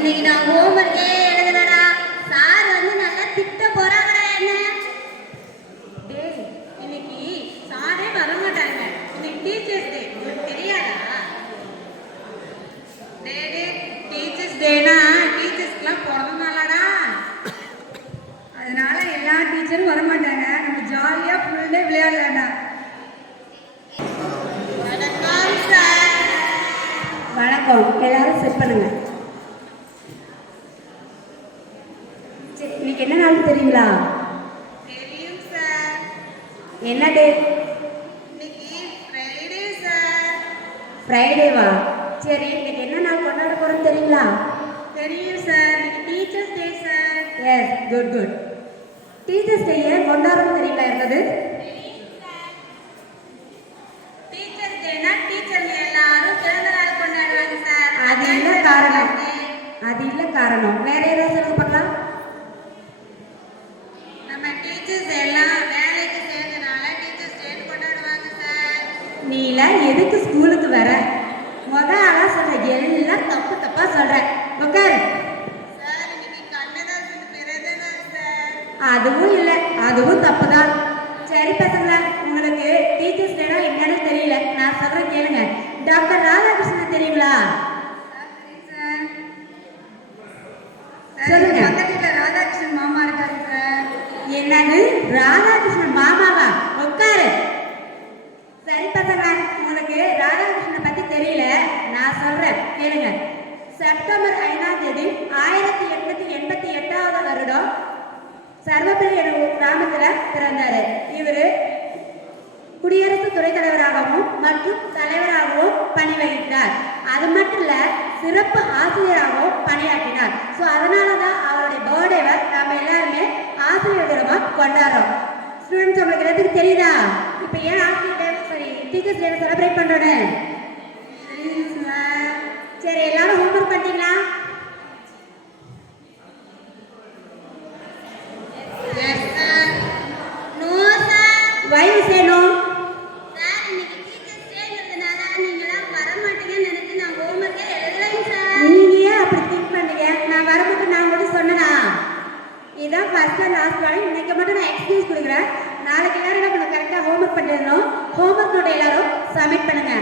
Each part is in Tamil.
இன்னைக்கு நான் ஹோம்ஒர்க்கே எழுதலடா. சார் வந்து நல்லா திட்ட போறாங்கடா என்ன. டேய், இன்னைக்கு சாரே வர மாட்டாங்க. இன்னைக்கு டீச்சர்ஸ் டே, உங்களுக்கு தெரியாதா? டேய், டீச்சர்ஸ் டேனா டீச்சர்ஸ்க்குலாம் பிறந்த நாளாடா. அதனால எல்லா டீச்சரும் வர மாட்டாங்க. நம்ம ஜாலியா ஃபுல் டே விளையாடலாம்டா. வணக்கம் சார். வணக்கம். எல்லாரும் செட் பண்ணுங்க. இன்னைக்கு என்ன நாள் தெரியுங்களா? தெரியும் சார். என்ன டே? இன்னைக்கு ஃப்ரைடே சார். ஃப்ரைடேவா? சரி, இன்னைக்கு என்ன நாள் கொண்டாட போறோம் தெரியுங்களா? தெரியும் சார். இன்னைக்கு teachers day sir. Yes, good good. Teachers day ஏன் கொண்டாடுறோம் தெரியுங்களா? இருந்தது டீச்சர்ஸ் டேனா டீச்சர்ஸ் எல்லாரும் பிறந்த நாள் கொண்டாடுவாங்க சார். அது இல்ல காரணம். அது இல்ல காரணம். வேற ஏதாவது சொல்லுங்க பார்க்கலாம். நம்ம டீச்சர்ஸ் எல்லாம் வேலைக்கு சேர்ந்தனால டீச்சர்ஸ் டே கொண்டாடுவாங்க சார். நீல எதுக்கு ஸ்கூலுக்கு வர? ஆளா சொல்ற எல்லாம் தப்பு தப்பா சொல்ற. உட்காரு. சார், இன்னைக்கு கண்ணதாசன் பிறந்த நாள் சார். அதுவும் இல்லை, அதுவும் தப்பு தான். சரி பசங்களா, உங்களுக்கு டீச்சர்ஸ் டேனா என்னன்னு தெரியல. நான் சொல்றேன் கேளுங்க. டாக்டர் ராதாகிருஷ்ணன் தெரியுங்களா? சொல்லுங்க. பக்கத்துல ராதாகிருஷ்ணன் மாமா இருக்காரு சார். என்னது, ராதாகிருஷ்ணன் மாமாவா? உட்காரு. சரி பசங்களா, உங்களுக்கு ராதாகிருஷ்ணனை பத்தி தெரியல. நான் சொல்றேன் கேளுங்க. செப்டம்பர் 5ஆம் தேதி 1888 வருடம் சர்வப்பள்ளி எனும் கிராமத்துல பிறந்தாரு. இவரு குடியரசு துணைத் தலைவராகவும் மற்றும் தலைவராகவும் பணி வகித்தார். அது மட்டும் இல்ல, சிறப்பு ஆசிரியராகவும் பணியாற்றினார். ஸோ அதனாலதான் அவருடைய பர்த்டேவை நாம எல்லாருமே ஆசிரியர் தினமா கொண்டாடுறோம். ஸ்டூடெண்ட்ஸ், உங்களுக்கு எல்லாத்துக்கும் தெரியுதா இப்போ ஏன் ஆசிரியர் டே, சரி டீச்சர்ஸ் டே செலிப்ரேட் பண்றோன்னு? சரி, எல்லாரும் ஹோம்ஒர்க் பண்ணிட்டீங்களா? Yes sir. No sir. Why you say no? Sir, இன்னைக்கு டீச்சர்ஸ் டேங்கிறதுனால நீங்களாம் வர மாட்டீங்கன்னு நினைச்சு நான் ஹோம்ஒர்க்கே எழுதலைங்க சார். நீங்க ஏன் அப்படி திங்க் பண்ணீங்க? நான் வரும்போது நான் உங்களுக்கு சொன்னனா? இதான் ஃபர்ஸ்ட் அண்ட் லாஸ்ட் வாரம். இன்னைக்கு மட்டும் நான் எக்ஸ்கியூஸ் கொடுக்குறேன். நாளைக்கு எல்லாரும் என்ன பண்ண கரெக்டாக ஹோம்ஒர்க் பண்ணிடணும். ஹோம்ஒர்க் நோட் எல்லாரும் சப்மிட் பண்ணுங்க.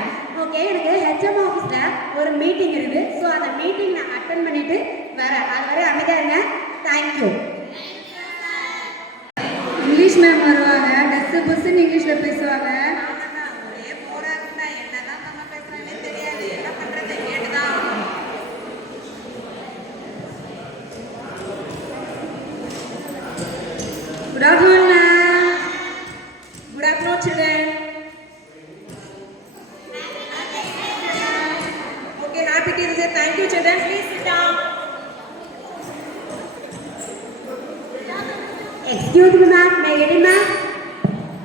ஓகே, எனக்கு ஹெச்எம் ஆஃபீஸில் ஒரு மீட்டிங் இருக்குது. ஸோ அந்த மீட்டிங் நான் அட்டன் பண்ணிட்டு வரேன். அது வரை அமைதியாக இருங்க. தேங்க்யூ. இங்கிலீஷ் மேம் வருவாங்க. டஸ்ட் புஸ்ன்னு இங்கிலீஷ்ல பேசுவாங்க. ஒரே போரா இருந்தா என்னதான் நம்ம பேசுறானே தெரியாது. என்ன பண்றது, கேட்டுதான் ஆகணும். Good afternoon, ma'am. Good afternoon, children. Okay, happy Tuesday. Thank you, children. Please sit down. Excuse me, ma'am. May I get in, ma'am?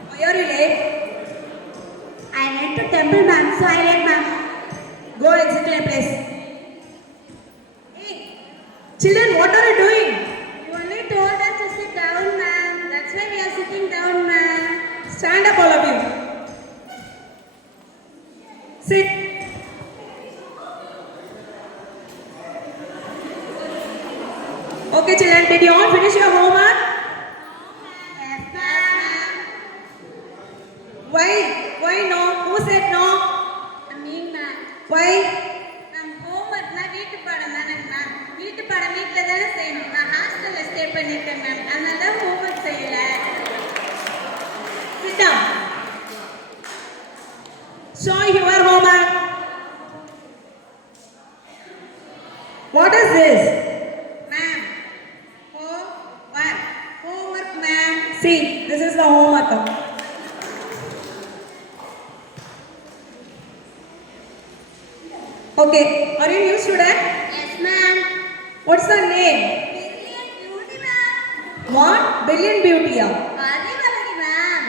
Why are you late? I went to temple, ma'am. So I late, ma'am. Go and sit in a place. Hey, children, what are you doing? You only told us to sit down, ma'am. That's why we are sitting down, ma'am. Stand up, all of you. Sit. Okay, children, did you all finish your homework? Yes, ma'am. Why? Why no? Who said no? Me, ma'am. Why? Ma'am, ஹோம்ஒர்க்னா வீட்டு பாடம் தானே மேம். வீட்டு பாடம் வீட்டில் தானே செய்யணும். நான் ஹாஸ்டலில் ஸ்டே பண்ணியிருக்கேன் மேம். அதனால தான் ஹோம்ஒர்க் செய்யலை. Sit down. Show your homework. What is this? Ma'am, homework. Homework, ma'am. See, this is the homework. Okay, are you new student? Yes, ma'am. What's the name? Brilliant beauty, ma'am. What? Billion Beauty. Arivazhagi, ma'am.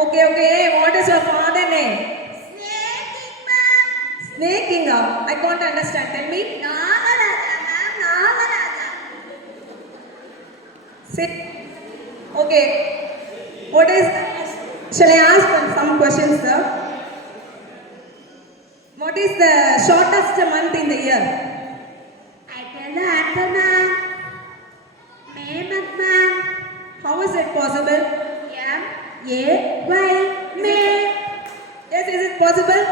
Okay, okay. What is your father name? Snaking, ma'am. Snaking. I can't understand. Tell me. Nagaraja, ma'am. Nagaraja. Sit. Okay. What is? Shall I ask some questions, sir? What is the shortest month in the year? I tell Hello, answer ma'am. May month ma'am. How is it possible? M-A-Y, May. Yes, is it possible?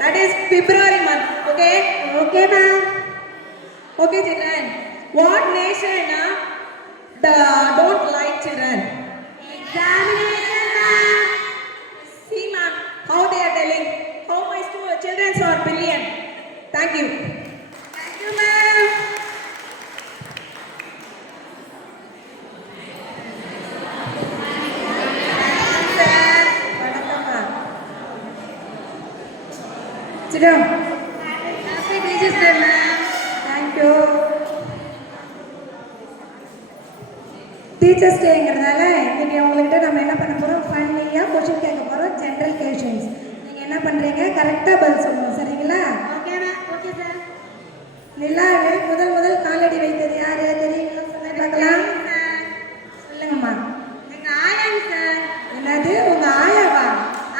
That is February month, okay? Okay ma'am. Okay, children. What nation don't like children? Examination ma'am. See, ma'am, how they are telling how my children are brilliant. Thank you. Thank you ma'am. Sit down. Happy Teachers Day ma'am. Thank you. Teachers டேங்கிறதால இன்னைக்கு உங்கள்கிட்ட நம்ம என்ன பண்ண போகிறோம், ஃபன்னியாக கொஷின் கேட்க போகிறோம், ஜென்ரல் கொஷின்ஸ். நீங்கள் என்ன பண்ணுறீங்க, கரெக்டாக பதில் சொல்லணும், சரிங்களா? Okay ma'am. Okay sir. நிலாவில் முதல் காலடி வைத்தது யார் தெரியுங்களா? சொல்ல பார்க்கலாம். சொல்லுங்கம்மா. எங்க ஆயாங்க சார். என்னது உங்கள் ஆயாவா?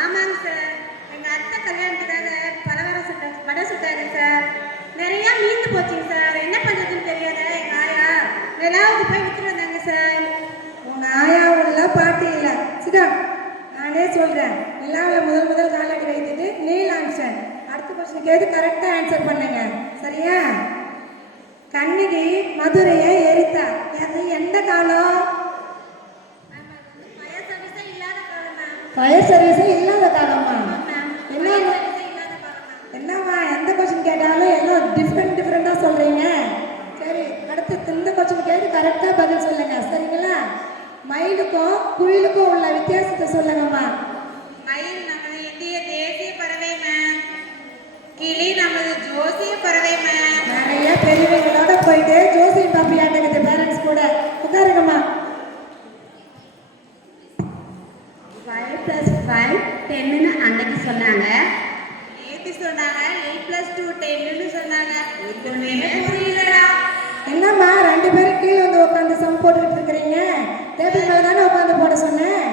ஆமாங்க சார். எங்க அத்தை கல்யாணத்துக்காக வடை சுட்டாங்க சார். நிறைய மீந்து போச்சுங்க சார். என்ன பண்றதுன்னு தெரியாத எங்க ஆயா நிலாவுக்கு போய் வித்துட்டு வந்தாங்க சார். உங்கள் ஆயா உள்ள பாட்டி இல்லை. சிதா, நானே சொல்கிறேன். நிலாவில் முதல் காலடி வைத்தது நீல் ஆன்சர். அடுத்த கொஸ்டினுக்கு எது கரெக்டாக ஆன்சர் பண்ணுங்க, சரியா? கண்ணகி மதுரையை எரித்தா, அது எந்த காலம்? ஃபயர் சர்வீஸே இல்லாத காலம் மேம். ஃபயர் சர்வீஸே இல்லாத காலமா? என்ன ஃபயர் சர்வீஸே இல்லாத காலம் மேம். என்னம்மா எந்த கொஸ்டின் கேட்டாலும் எல்லாம் டிஃப்ரெண்ட்டாக சொல்கிறீங்க. சரி, அடுத்து இந்த கொஸ்டின் கேட்டு கரெக்டாக பதில் சொல்லுங்க, சரிங்களா? மயிலுக்கும் குயிலுக்கும் உள்ள வித்தியாசத்தை சொல்லுங்கம்மா. மயில் நமது இந்திய தேசிய பறவை மேம். கிளி நமது ஜோசிய பறவை மேம். நிறைய பெரியவங்களோட போயிட்டு ஜோசியம் பாப்பி ஆட்டக்குது பேரண்ட்ஸ் கூட. உட்காருங்கம்மா. 5 + 5 10ன்னு அன்னைக்கு சொன்னாங்க. நேத்து சொன்னாங்க 8 + 2 10ன்னு சொன்னாங்க. ஒண்ணுமே புரியலடா. என்னம்மா 2 பேரும் கீழே வந்து உட்காந்து சம் போட்டுக்கிட்டு இருக்கிறீங்க? டேபிள் மேலே தானே உட்காந்து போட சொன்னேன்.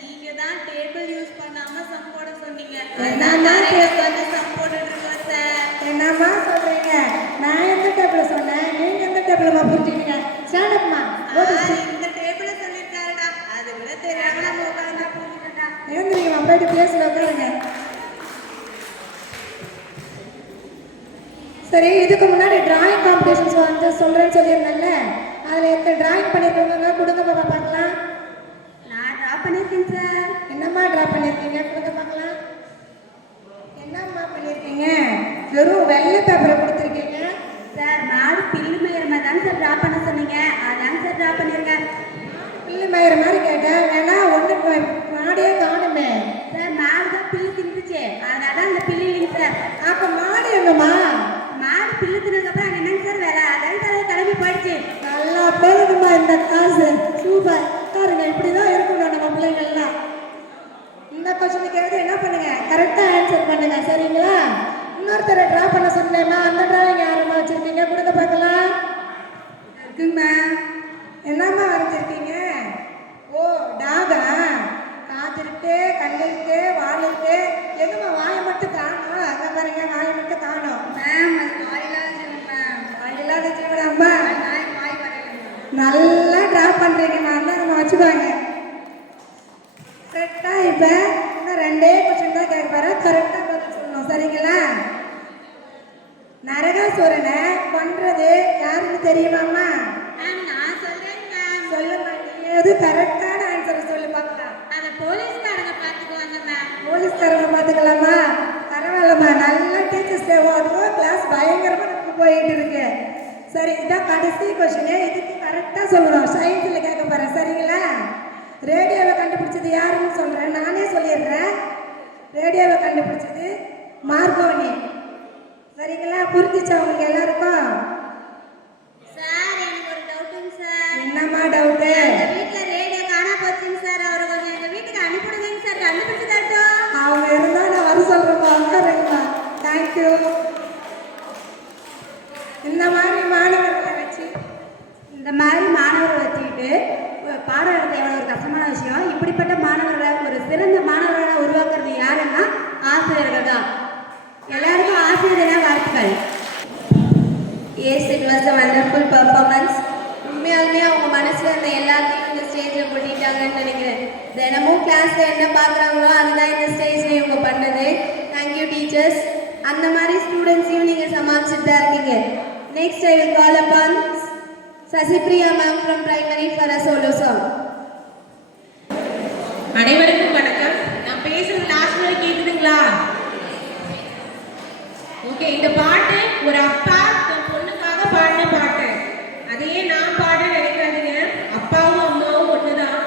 நீங்க தான் டேபிள் யூஸ் பண்ணாம சம் போட சொன்னீங்க. என்னம்மா வந்து சம் போட்டுட்டு இருக்கோம் சார். என்னம்மா சொல்றீங்க? நான் எந்த டேபிள் சொன்னேன், நீங்க எந்த டேபிள்மா புரிஞ்சுக்கீங்க? ஸ்டாண்டப்மா. இந்த டேபிள சொல்லிருக்காருடா. அது கூட தெரியாம நம்ம உட்கார்ந்தா புரிஞ்சுட்டா. எழுந்திரிங்கம்மா, போயிட்டு பிளேஸ்ல உட்காருங்க. சரி, இதுக்கு முன்னாடி டிராயிங் காம்படிஷன்ஸ் வந்து சொல்றேன்னு சொல்லியிருந்தேன்ல, அதில் எத்தனை டிராயிங் பண்ணியிருக்கவங்க கொடுங்க பாப்பா பார்க்கலாம். நான் ட்ரா பண்ணியிருக்கேன் சார். என்னம்மா ட்ரா பண்ணியிருக்கீங்க, கொடுங்க பார்க்கலாம். என்னம்மா பண்ணியிருக்கீங்க? வெறும் வெள்ளை பேப்பரை கொடுத்துருக்கீங்க. சார் மாடு பில்லு மேயர் மாதிரி தாங்க சார் ட்ரா பண்ண சொன்னீங்க. அதாங்க சார் ட்ரா பண்ணியிருக்கேன். பில்லு மயிற மாதிரி கேட்டேன். வேணா ஒன்று மாடியே காணுமே. சார் மாடு தான் பில்லு தின்றுச்சு, அதனால அந்த பில்லு இல்லைங்க சார். அப்போ மாடு எங்கம்மா? மாடு பில்லு தின்னதுக்கப்புறம் அங்கே என்னங்க சார் வேலை, அதான் சார் கிளம்பி போயிடுச்சு. நல்லா போகுதுமா இந்த காசு. சூப்பர். பாருங்க, இப்படிதான் இருக்கணும் நம்ம பிள்ளைங்கள்லாம். இந்த கொஸ்டினுக்கு எழுதி என்ன பண்ணுங்க, கரெக்டாக ஆன்சர் பண்ணுங்க, சரிங்களா? இன்னொருத்தரை ட்ரா பண்ண சொன்னேம்மா, அந்த டிராயிங் யாரம்மா வச்சிருக்கீங்க, கொடுங்க பார்க்கலாம். இருக்குங்கம்மா. என்னம்மா வரைஞ்சிருக்கீங்க? ஓ, டாகா. காது இருக்கு, கண் இருக்கு, வால் இருக்கு. எங்கம்மா வாயை மட்டும் காணும்? அங்கே பாருங்க, வாயை மட்டும் காணும். மேம் அது வாயில்லாத ஜீவன் மேம். வாயில்லாத ஜீவனாம்மா. நாய் வாய் வரையணும். நல்லா ட்ரா பண்ணுறீங்கம்மா, தான் நம்ம வச்சுக்குவாங்க. கரெக்டாக இப்போ இன்னும் 2 கொஸ்டின் தான் கேட்க போகிறேன், கரெக்டாக பதில் சொல்லணும், சரிங்களா? நரகாசுரனை கொன்றது யாருன்னு தெரியுமாம்மா? மேம் நான் சொல்றேன் மேம். சொல்லுமா, நீ எது கரெக்டான ஆன்சரை சொல்லு பார்க்கலாம். அதை போலீஸ்காரங்க பார்த்துக்குவாங்க மேம். போலீஸ்காரங்க பார்த்துக்கலாமா? பரவாயில்லம்மா, நல்லா டீச்சர்ஸ் டே ஓடுவோம், கிளாஸ் பயங்கரமாக நமக்கு போயிட்டு இருக்கு. சரி, இதான் கடைசி கொஸ்டின். இதுக்கு கரெக்டாக சொல்லணும், சயின்ஸில் கேட்க போகிறேன், சரிங்களா? ரேடியோவை கண்டுபிடிச்சது யாருன்னு சொல்கிறேன், நானே சொல்லிடுறேன். ரேடியோவை கண்டுபிடிச்சது மார்கோனி, சரிங்களா? புரிஞ்சிச்சா உங்களுக்கு எல்லாருக்கும்? சார் எனக்கு ஒரு டவுட்டுங்க சார். என்னம்மா டவுட்டு? எங்க வீட்ல ரேடியோ காணா போச்சுங்க சார். அவரை கொஞ்சம் எங்க வீட்டுக்கு அனுப்பிடுங்க சார். கண்டுபிடிச்சு தரட்டும். அவங்க இருந்தால் நான் வர சொல்கிறேம்மா, உட்காருங்கம்மா. தேங்க்யூ. இந்த மாதிரி மாணவர்களை வச்சு இந்த மாதிரி மாணவர்களை வச்சுக்கிட்டு பாடம் எடுத்த எவ்வளோ ஒரு கஷ்டமான விஷயம். இப்படிப்பட்ட மாணவர்களை ஒரு சிறந்த மாணவர்களை உருவாக்குறது யாருன்னா ஆசிரியர்கள் தான். எல்லாருக்கும் ஆசிரியர் வாழ்த்துக்கள். Yes, it was a wonderful performance. உண்மையாலுமே அவங்க மனசுல இருந்த எல்லாத்தையும் இந்த ஸ்டேஜ்ல கொட்டிட்டாங்கன்னு நினைக்கிறேன். தினமும் கிளாஸ்ல என்ன பார்க்குறாங்களோ அதுதான் இந்த ஸ்டேஜ்ல இவங்க பண்ணது. Thank you teachers. அந்த மாதிரி ஸ்டூடெண்ட்ஸையும் நீங்கள் சமாளிச்சுட்டு தான் இருக்கீங்க. Next I will call upon Sasipriya ma'am from primary for a solo song. அனைவருக்கும் வணக்கம். நான் பேசுறது லாஸ்ட் வரை கேக்குதுங்களா? ஓகே, இந்த பாட்டு ஒரு அப்பா தன் பொண்ணுக்காக பாடின பாட்டு. அதையே நான் பாட நினைக்காதீங்க. அப்பாவும் அம்மாவும் ஒண்ணுதான்.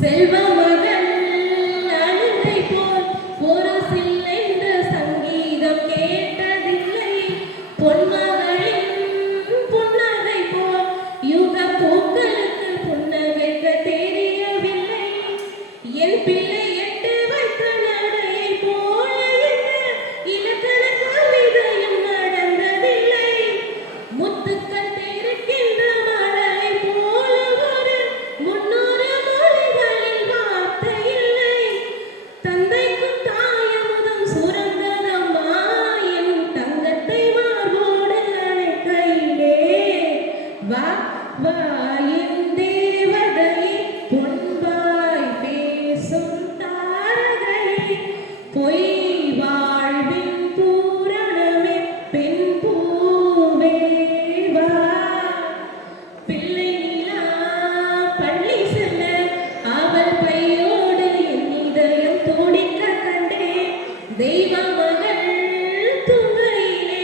செல்வ மகன் அழுகை போல் ஒரு சில்லென்ற சங்கீதம் கேட்டதில்லை. பொன்மகளின் புன்னகை போல் யுக பூக்களுக்கு புன்னகைக்க தெரியவில்லை. என் பிள்ளை எட்டு வைத்த நடையை போல இலக்கண கவிதையும் நடந்ததில்லை. முத்துக்கள் தெரிக்கின்ற மழலை போல ஒரு 300 மொழிகளில் வார்த்தை இல்லை. தந்தைக்கும் தாயமுதம் சுரந்ததம்மா என் தங்கத்தை மார்போடு அணைக்கையிலே. வா வா என் தேவதையே, பொன்பாய் பேசும் தாரகையே, பொய் வாழ்வின் பூரணமே, பெண் பூவே வா. பிள்ளை நிலா பள்ளி செல்ல அவள் பையோடு என் இதயம் துடிக்க கண்டேன். தெய்வ மகள் தூங்கையிலே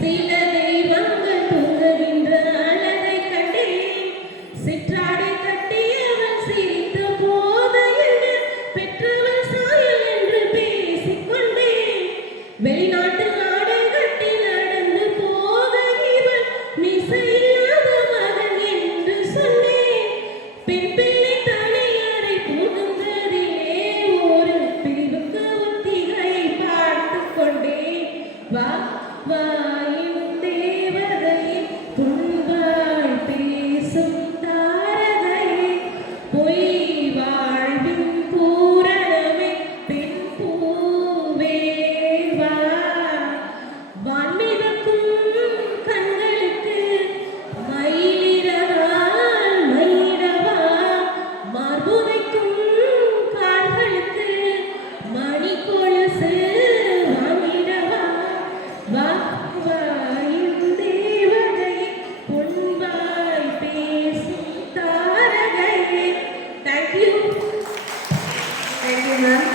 சில தெய்வங்கள் தூங்குகின்ற அழகை கண்டேன். சிற்றாடை கட்டியவள் சிரித்த போதையென பெற்றவள் சாயல் என்று பேசிக்கொண்டேன். வெளிநாட்டில் ஆடை கட்டி நடந்து போத இவள் மிசையில்லாத மகன் என்று சொன்னேன். பெண் பிள்ளை தனியறை புகுந்ததிலே ஒரு பிரிவுக்கு ஒத்திகையை பார்த்துக் கொண்டேன். வா வா என் தேவதையே, பொன்வாய் பேசும் தாரகையே, பொய் வாழ்வின் பூரணமே, பெண் பூவே வா. வான்மிதக்கும் கண்களுக்கு மயிலிறகால் மயிலிடவா. மார்புதைக்கும் கால்களுக்கு மணி கொலுசு வாங்கிடவா. வா வா என் தேவதையே, பொன்வாய் பேசும் தாரகையே. Thank you. Thank you, ma'am.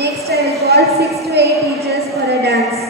Next, I will call 6 to 8 teachers for a dance.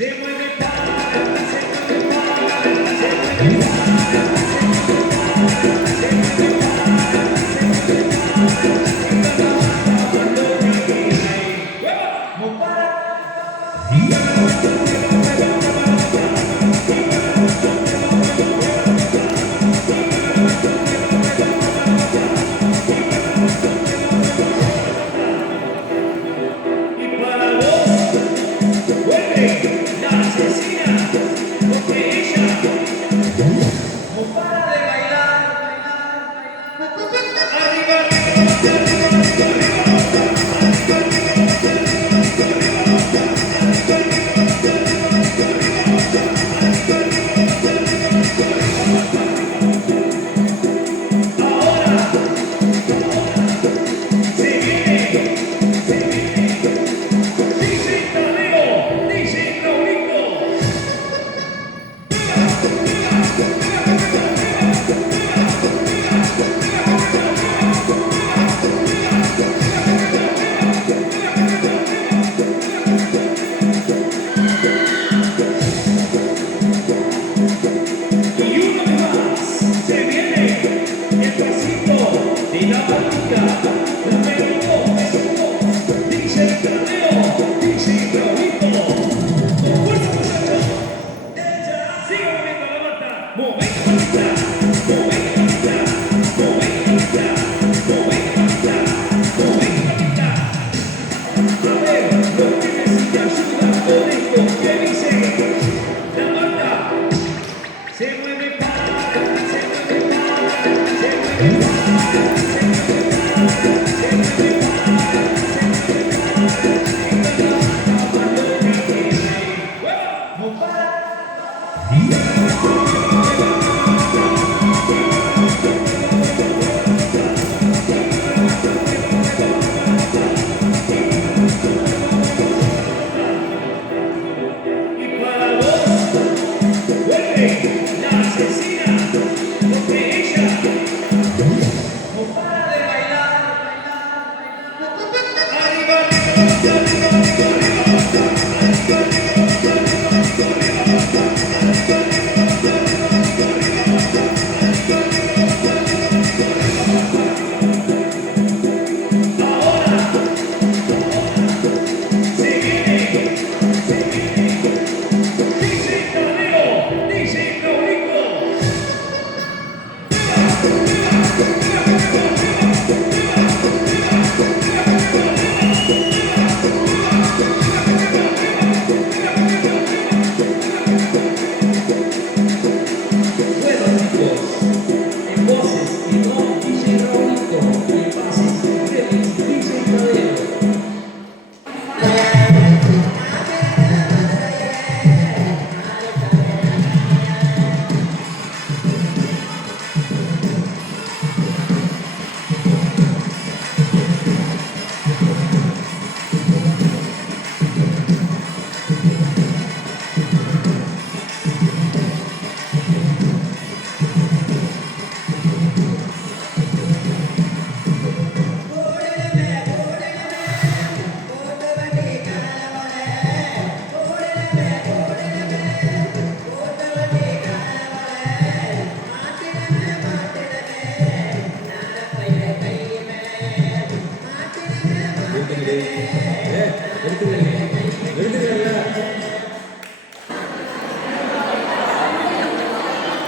Se mueve para, se mueve para, se mueve para.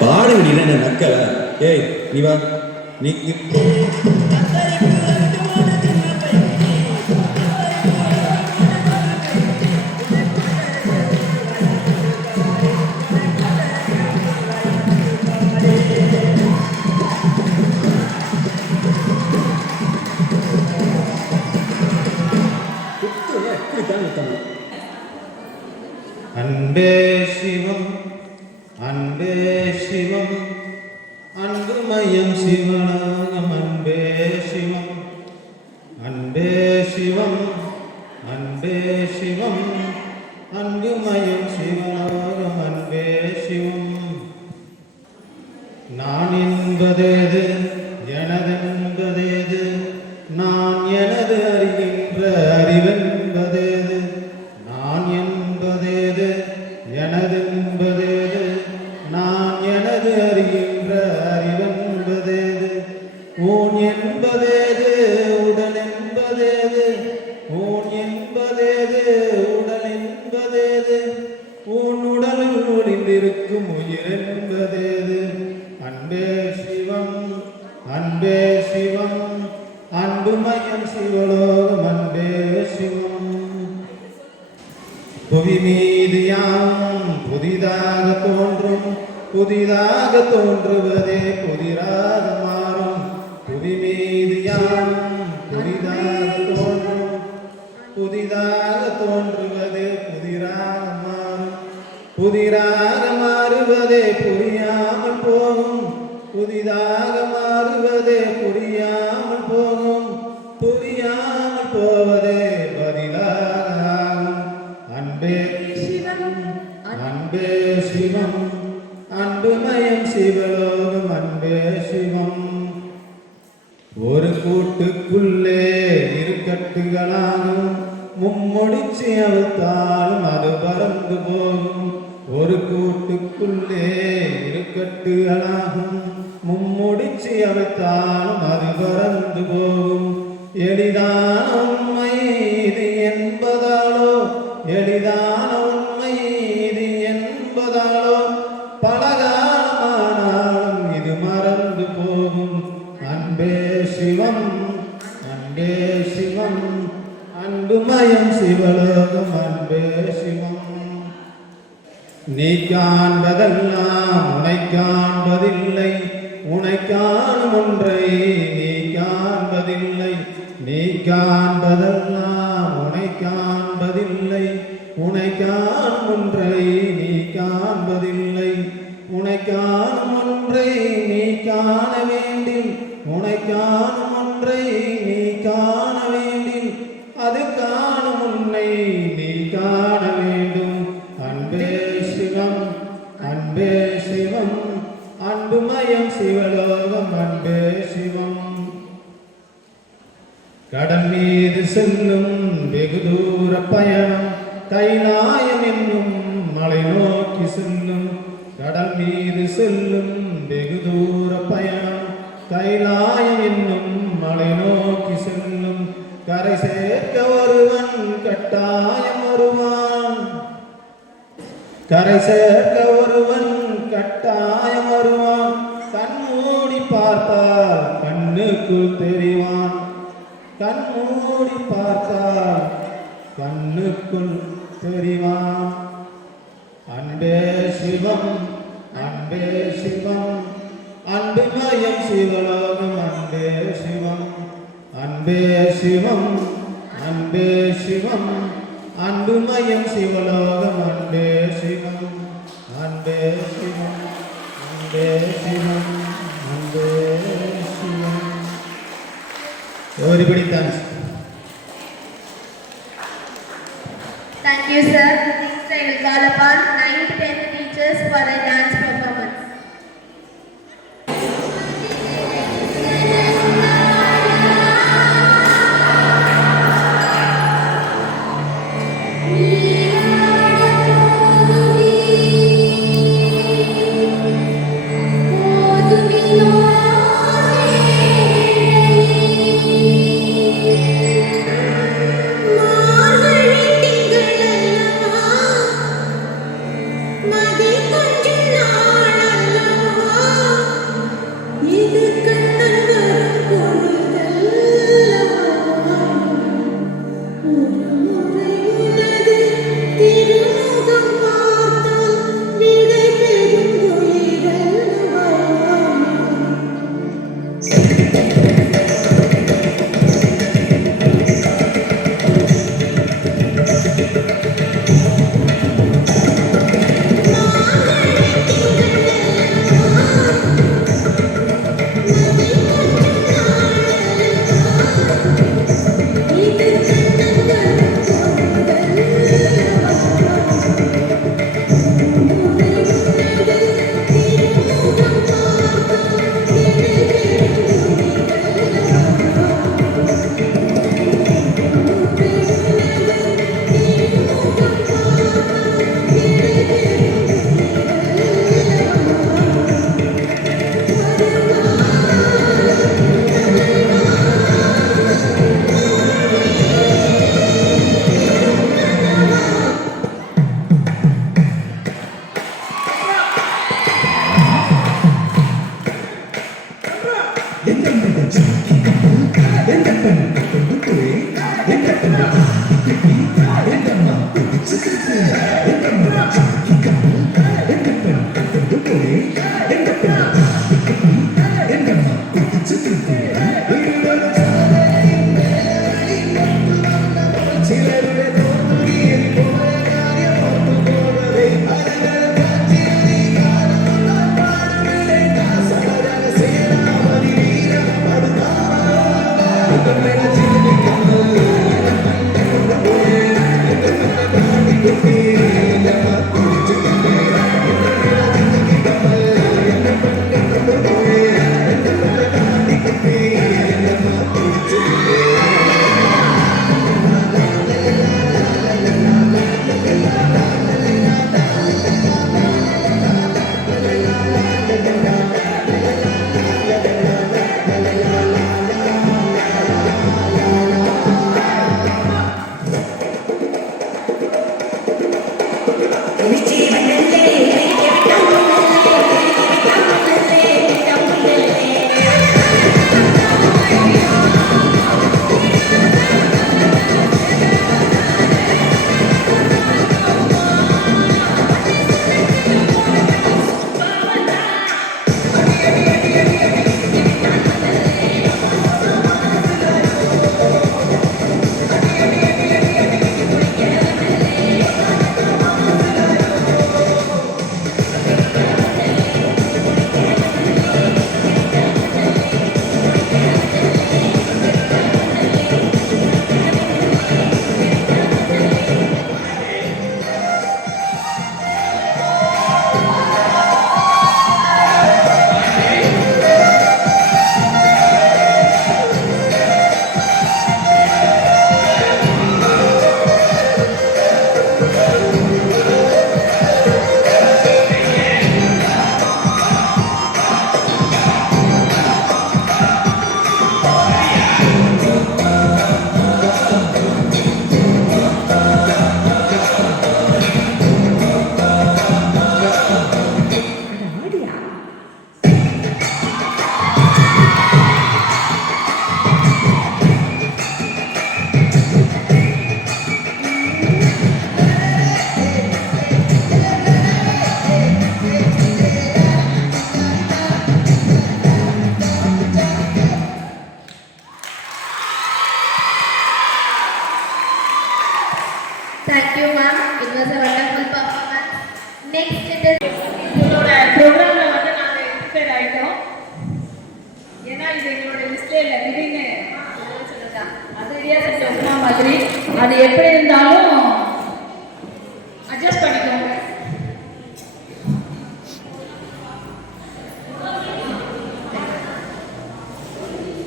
பாடு என்ன நக்கல ஏய் நீ வா நீ அன்பே சிவம் அன்பே சிவம் அன்புமயம் சிவனாகம் அன்பே சிவம் அன்பே சிவம் அன்பே சிவம் அன்புமயம் சிவனாகம் அன்பே சிவம் நான் என்பதேது எனதென்பதேது நான் எனது அறிகின்ற அறிவென்பதேது நான் என்பதேது எனதென்பதேது நான் எனது அறிகின்ற அறிவென்பதேது ஊன் என்பதேது உடல் என்பதேது ஊன் என்பதேது உடல் என்பதேது ஊன் உடலில் ஒளிந்திருக்கும் உயிர் என்பதேது அன்பே சிவம் அன்பே சிவம் அன்புமயம் சிவலோகம் அன்பே சிவம் புவி மீது யாவும் புதிதாக தோன்றும் புதிதாக தோன்றுவதே புதிராக மாறும் புவி மீது யாவும் புதிதாக தோன்றும் புதிதாக தோன்றுவதே புதிராக மாறும் புதிராக மாறுவதே புரியாமல் போகும் புதிதாக மாறுவதே புரியாமல் போகும் புரியாமல் போவதே பதிலாக ஆகும் அன்பே சிவம் அன்பே சிவம் அன்புமயம் சிவலோகம் அன்பே சிவம் ஒரு கூட்டுக்குள்ளே இருக்கட்டுகளாகும் மும்மொழிச்சி அவுத்தாலும் அது பறந்து போகும் ஒரு கூட்டுக்குள்ளே இருக்கட்டுகளாகும் மும்முடிச்சி அவைத்தாலும் அது பறந்து போகும் எளிதான உண்மை இது என்பதாலோ எளிதான உண்மை இது என்பதாலோ பலகாலமாக அன்புமயம் சிவலோகம் அன்பே சிவம். நீ காண்பதெல்லாம் உனை காண்பதில்லை, உனை காணும் ஒன்றை நீ காண்பதில்லை. நீ காண்பதெல்லாம் உனை காண்பதில்லை, உனை காணும் ஒன்றை நீ காண்பதில்லை. உனை காணும் ஒன்றை நீ காண வேண்டில், உனை காணும் ஒன்றை நீ காண வேண்டில், அது காணும் உன்னை நீ காண வேண்டும். அன்பே சிவம், அன்பே சிவம், அன்புமயம் சிவலோகம் அன்பே சிவம். கடல் மீது செல்லும் வெகு தூர பயணம், கைலாயம் என்னும் மலை நோக்கி செல்லும். கடல் மீது செல்லும் வெகு தூர பயணம், கைலாயம் என்னும் மலை நோக்கி செல்லும். கரை சேர்க்க ஒருவன் கட்டாயம் வருவான், கரை சேர்க்க ஒருவன் கட்டாயம் வருவான். கண்மூடி பார்த்தால் கண்ணுக்குள் தெரிவான், கண்மூடி பார்த்தால் கண்ணுக்குள் தெரிவான். அன்பே சிவம், அன்பே சிவம், அன்புமயம் சிவலோகம் அன்பே சிவம். அன்பே சிவம், அன்பே சிவம், அன்புமயம் சிவலோகம் அன்பே சிவம். அன்பே சிவம், அன்பே சிவம், அன்பே சிவம். Everybody thanks. Thank you, sir. Next, I will call upon 9th, 10th teachers for a dance performance.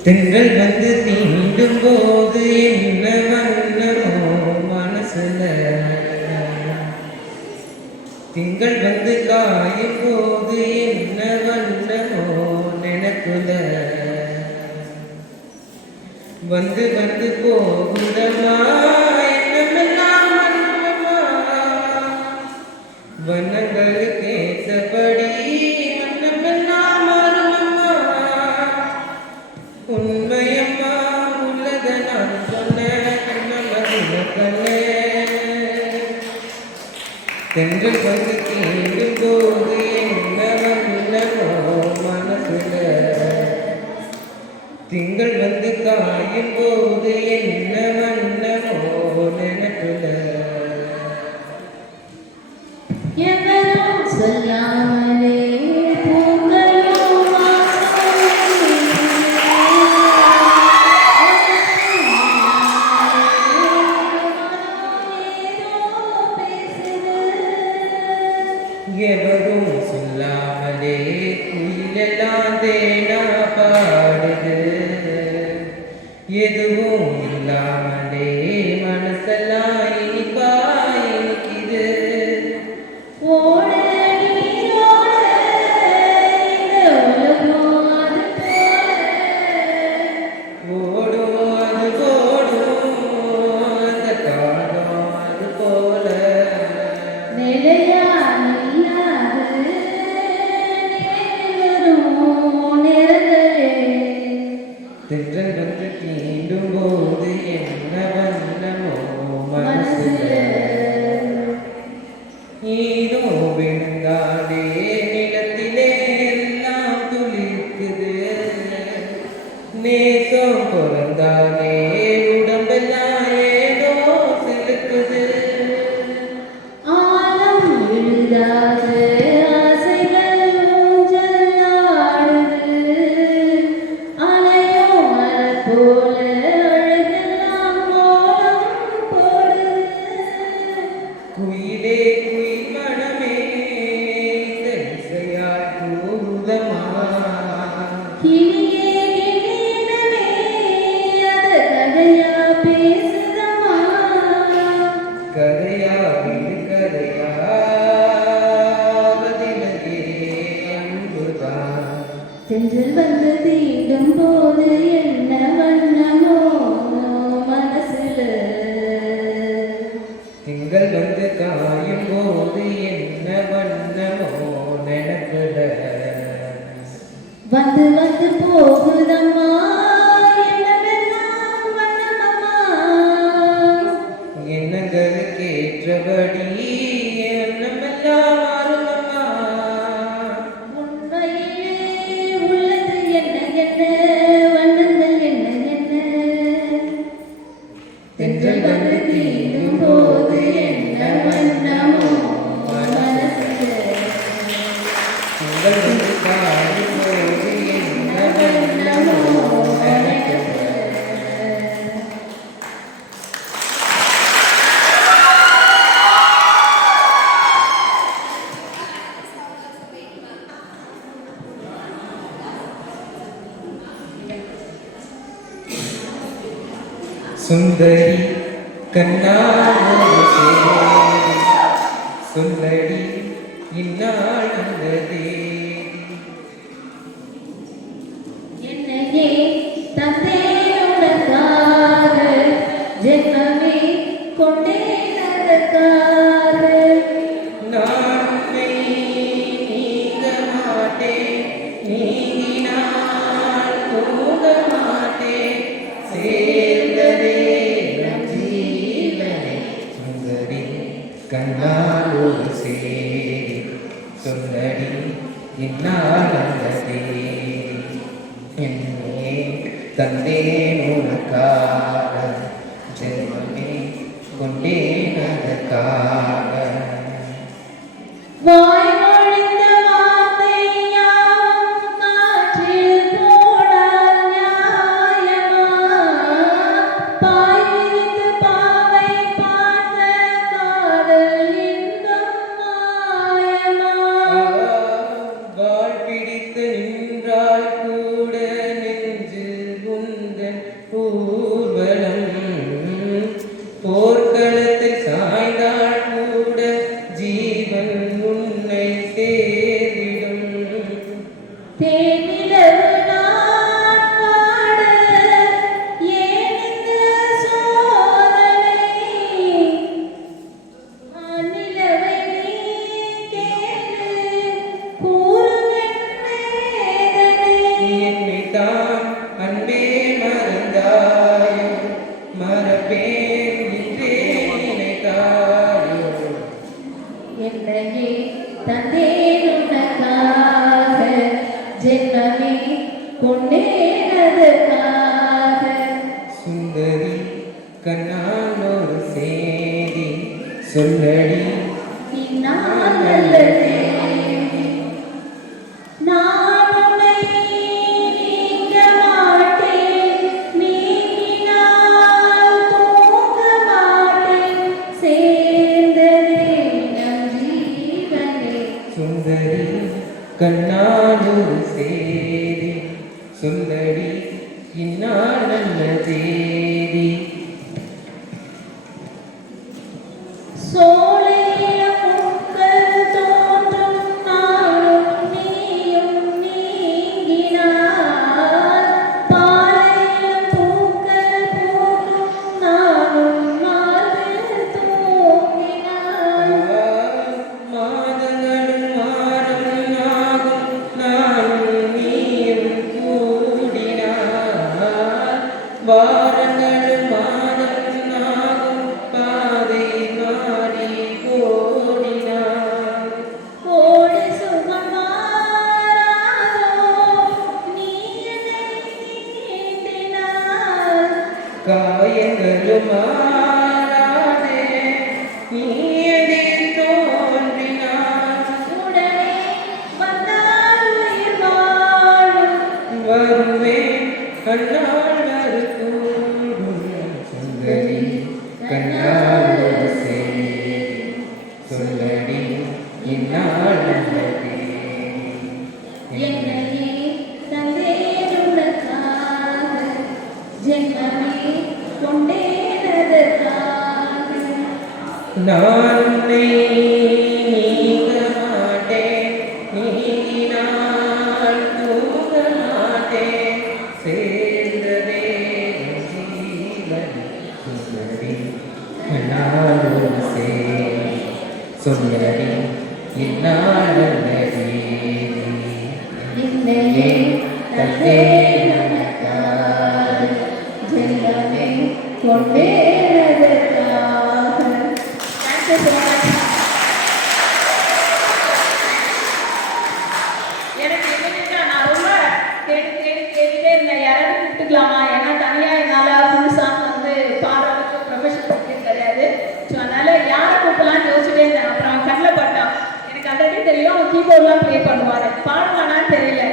தென்றல் வந்து தீண்டும் போது என்ன வண்ணமோ மனசுல, திங்கள் வந்து காயும் போது என்ன வண்ணமோ நினைக்குல, வந்து வந்து போகுதமா என்னமெல்லாம் வண்ணமா, வண்ணங்களுக்கு ஏற்றபடி வண்ணமெல்லாம் மாறுமம்மா. உண்மையம்மா உள்ளத நான் சொன்னேன் கண்ணே. தென்றல் வந்து தீண்டும் போது என்ன வண்ணமோ மனசுல, திங்கள் வந்து காயும் போது என்ன வண்ணமோ நினைக்குல. எவரும் சொல்லாமலே பூங்களும் எவரும் சொல்லாமலே குயிலெல்லாம் தேனா பாடுது, எதுவும் இல்லாமலே மனசெல்லாம் இனிப்பா இனிக்குது. ஓட நீரோட இந்த உலகம் அது போல, ஓடும் அது ஓடும் அந்த காலம் அது போல, நிலையா இல்லாது வரும் நிறங்களே. தென்றல் வந்து தீண்டும் போது என்ன வண்ணமோ மனசுல, ஈரோ விழுந்தாலே நிலத்திலே எல்லாம் துளிர்க்குது, நேசம் பிறந்தாலே உடம்பெல்லாம் ஏதோ சிலுக்குது. ஆலம் எழுதாத ஆசைகள் ஊஞ்சலாடுது, அலையும் அலை போல அழகெல்லாம் கோலம் போடுது. குயிலே குயில் மனமே இந்த இசையால் கூறுதமா, கிளியே கிளியினமே அது கதையா பேசுதம்மா. கதையா விடு கதையா பதிலகே அன்புதான். தென்றல் வந்து தீண்டும் போது என்ன வண்ணமோ மனசுல, திங்கள் வந்து காயும் போது என்ன வண்ணமோ நினைப்புல, வந்து வந்து போகுதம்மா என்னவெல்லாம் வண்ணமம்மா. எண்ணங்களுக்கு ஏற்றபடி எண்ணமெல்லாம் மாறுமம்மா. உண்மையிலே உள்ளது என்ன என்ன வண்ணங்கள் என்ன என்ன. தென்றல் வந்து தீண்டும் போது என்ன வண்ணமோ மனசுல, திங்கள் வந்து காயும் போது என்ன வண்ணமோ நினைப்புல. சுந்தரி கண்ணாடி சொல்லடி இந்நாள் வந்ததே, என்னையே தந்தையுடனாக ஜென்மமே கொண்டேன் அதற்காக. நான் உன்னை நீங்க மாட்டேன், நீங்கினால் தூங்க மாட்டேன், சேர்ந்ததே நம் ஜீவனே. சுந்தரி கண்ணால் ஒரு சேரி சொல்லடி இந்நாள் வந்ததே, என்னே தந்தேன் உனக்காக ஜென்மமே கொண்டேன் அதற்காக. வாய் மொழிந்த வார்த்தை யாவும் காற்றில் போடால் நியாயமா, பாய் விரித்து பாவை பார்த்த காதல் இன்பம் மாயமா. வாழ் பிடித்து நின்றால் கூட நெஞ்சில் தேனிலவு நான் வாட ஏன் இந்த சோதனை நிலவை நீ கேளு கூறும் வேதனை என்னைத்தான் அன்பே மறந்தாயோ மறப்பேன் என்றே நினைத்தாயோ என்னையே தந்தேன் உனக்காக ஜென்மமே கொண்டேனதற்காக சுந்தரி கண்ணால் ஒரு சேதி சொல்லடி நான் நல்ல தேவி நான் உன்னை நீங்க மாட்டேன் நீங்கினால் தூங்க மாட்டேன் சேர்ந்ததே நம் ஜீவனே சுந்தரி கண்ணால் ஒரு சேதி சொல்லடி இந்நாள் நல்ல தேதி சோலையிலும் பூக்கள் தோன்றும் நாளும் நீயும் நீங்கினார் பாலையிலும் பூக்கள் பூக்கும் நானும் மார்பில் தூங்கினார் மாதங்களும் மாறும் ஆகும் நானும் நீயும் கூடினார் வாரங்களும் மாதம் ஆகும் பாதை மாறி ஓடினார் கோடி சுகமாராதோ நீ என்னை நீட்டினார் காயங்களும் மாறாதே நீயதே தோன்றினார் உடனே வந்தால் உயிர் வாழும் வருவேன் கண்ணால் வருக்கூடும் சுந்தரி கண்ணால் ஒரு சேதி சொல்லடி இந்நாள் நல்ல தேதி. என்னையே தந்தேன் உனக்காக ஜென்மமே கொண்டேனதற்காக நான் உன்னை நீங்க மாட்டேன் நீங்கினால் தூங்க மாட்டேன் சேர்ந்ததே என் ஜீவன் சுந்தரி கண்ணால் ஒரு சேதி சொல்லடி இந்நாள் நல்ல தேதி. என்னையே தந்தேன் உனக்காக ஜென்மமே கொண்டேனதற்காக. Thank you so much. எனக்கு என்னன்னா நான் ரொம்ப கேட்டுட்டே இருந்தேன் யாராவது கூப்பிட்டுக்கலாமா, ஏன்னா தனியா என்னால ஃபுல் சாங் வந்து பாடுறதுக்கு ப்ரொஃபஷனல் கிடையாது. ஸோ அதனால யாரை கூப்பிடலாம்னு யோசிச்சுட்டே இருந்தேன். அப்புறம் அவன் கண்ணில் பட்டான். எனக்கு ஆல்ரெடி தெரியும் அவன் கீபோர்ட்லாம் ப்ளே பண்ணுவாரு, பாடுவானான்னு தெரியல.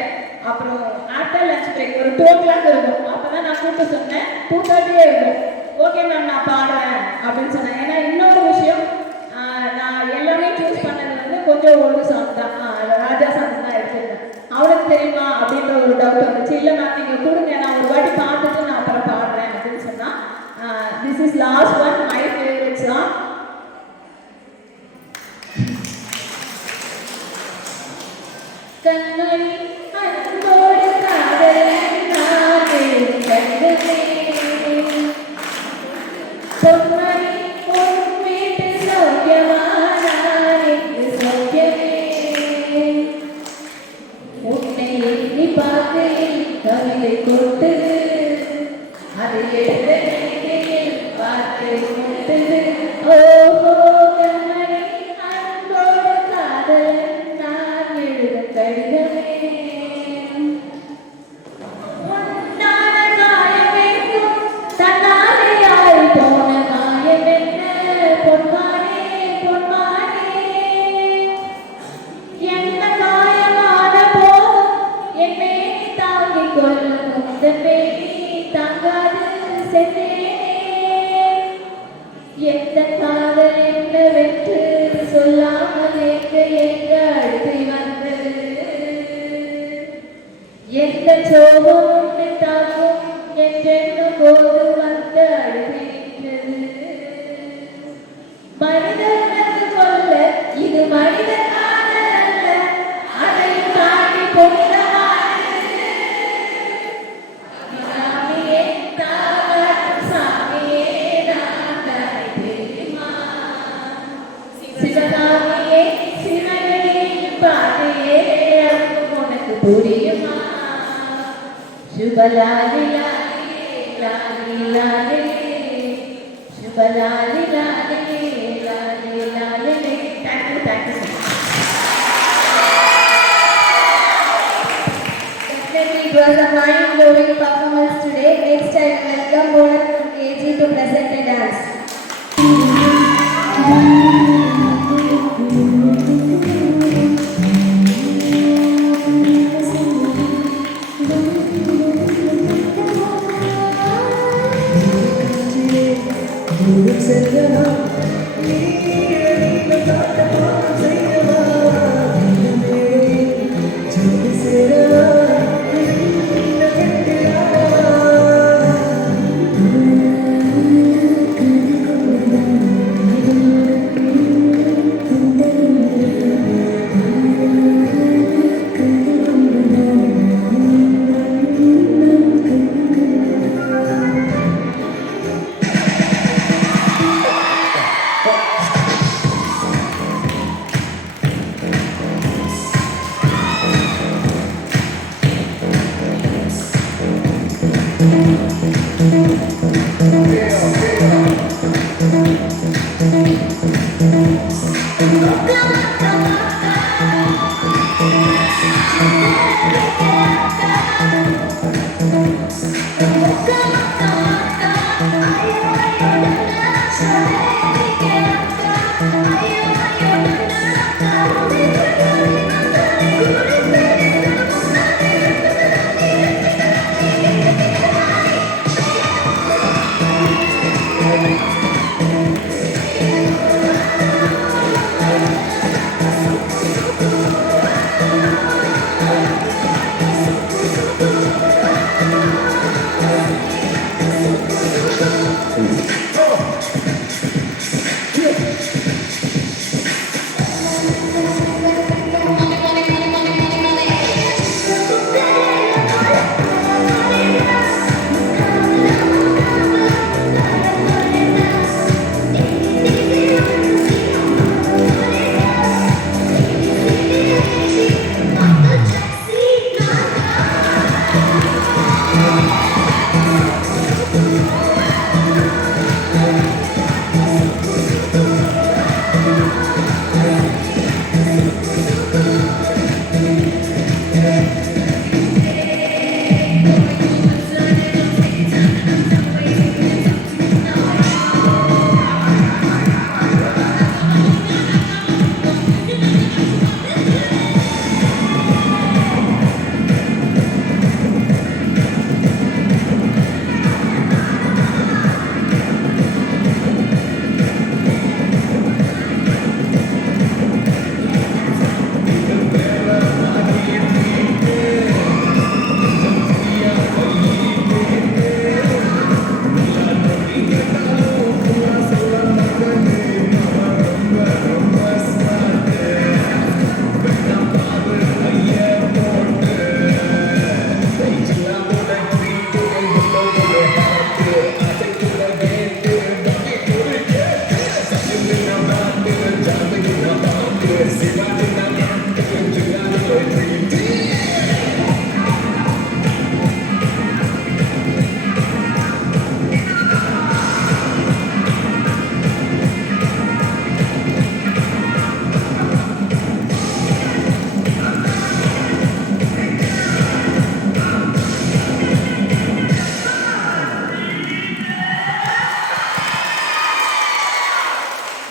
அப்புறம் ஆஃப்டர் லஞ்ச் பிரேக் ஒரு 2 o'clock இருக்கும். அப்பதான் நான் கூப்பிட்டு சொன்னேன் 2:30 இருக்கும். ஓகே மேம் நான் பாடுறேன் அப்படின்னு சொன்னேன். ஏன்னா இன்னொரு விஷயம், நான் எல்லாமே சூஸ் பண்ணது வந்து கொஞ்சம் ஓல்டு சாங் தான், ராஜா சாங் தான் எடுத்திருந்தேன். அவனுக்கு தெரியுமா அப்படின்ற ஒரு டவுட் வந்துச்சு. இல்லை மேம் நீங்கள் கொடுங்க, நான் ஒரு வாட்டி பார்த்துட்டு நான் அப்புறம் பாடுறேன் அப்படின்னு சொன்னால், this is last one my favourite song. கண்மணி அன்போடு காதலன் நானே கண்டதே பொன்மணி உன் வீட்டு சௌக்கியமா நான் இங்கு சௌக்கியமே உன்னை எண்ணி பார்க்கையில் கவிதை கொட்டுது அது எழுத நினைக்கையில் வார்த்தை முட்டுது ஓஹோ கண்மணி அன்போடு காதலன் நான் எழுத கடிதமே உன்னான காயமெங்கும் தன்னாலேயாய் போன காயமென்ன பொன்மானே பொன்மானே என்ன காயமான போதும் என் மேனி தாங்கிக் கொள்ளும் உந்தன் மேனி தாங்காது சென்றேனே எந்த காதல் என்னவென்று சொல்லாமல் எங்க அழுதி வந்தது எந்த சோகம் உன்னை தாக்கும் என்றென்னும் போது வந்த அழுதி நின்றது மனிதனுக்கு கொல்ல இது மனித காதல் அல்ல அதையும் தாண்டி பொன்னிதமான புரியுமா சுபலாலி லாலி லாலி லாலி சுபலாலி லாலி லாலி லாலி. Thank you thank you sir. Definitely, it was a mind-blowing performance today. Next, I welcome Bonus from KG to present a dance.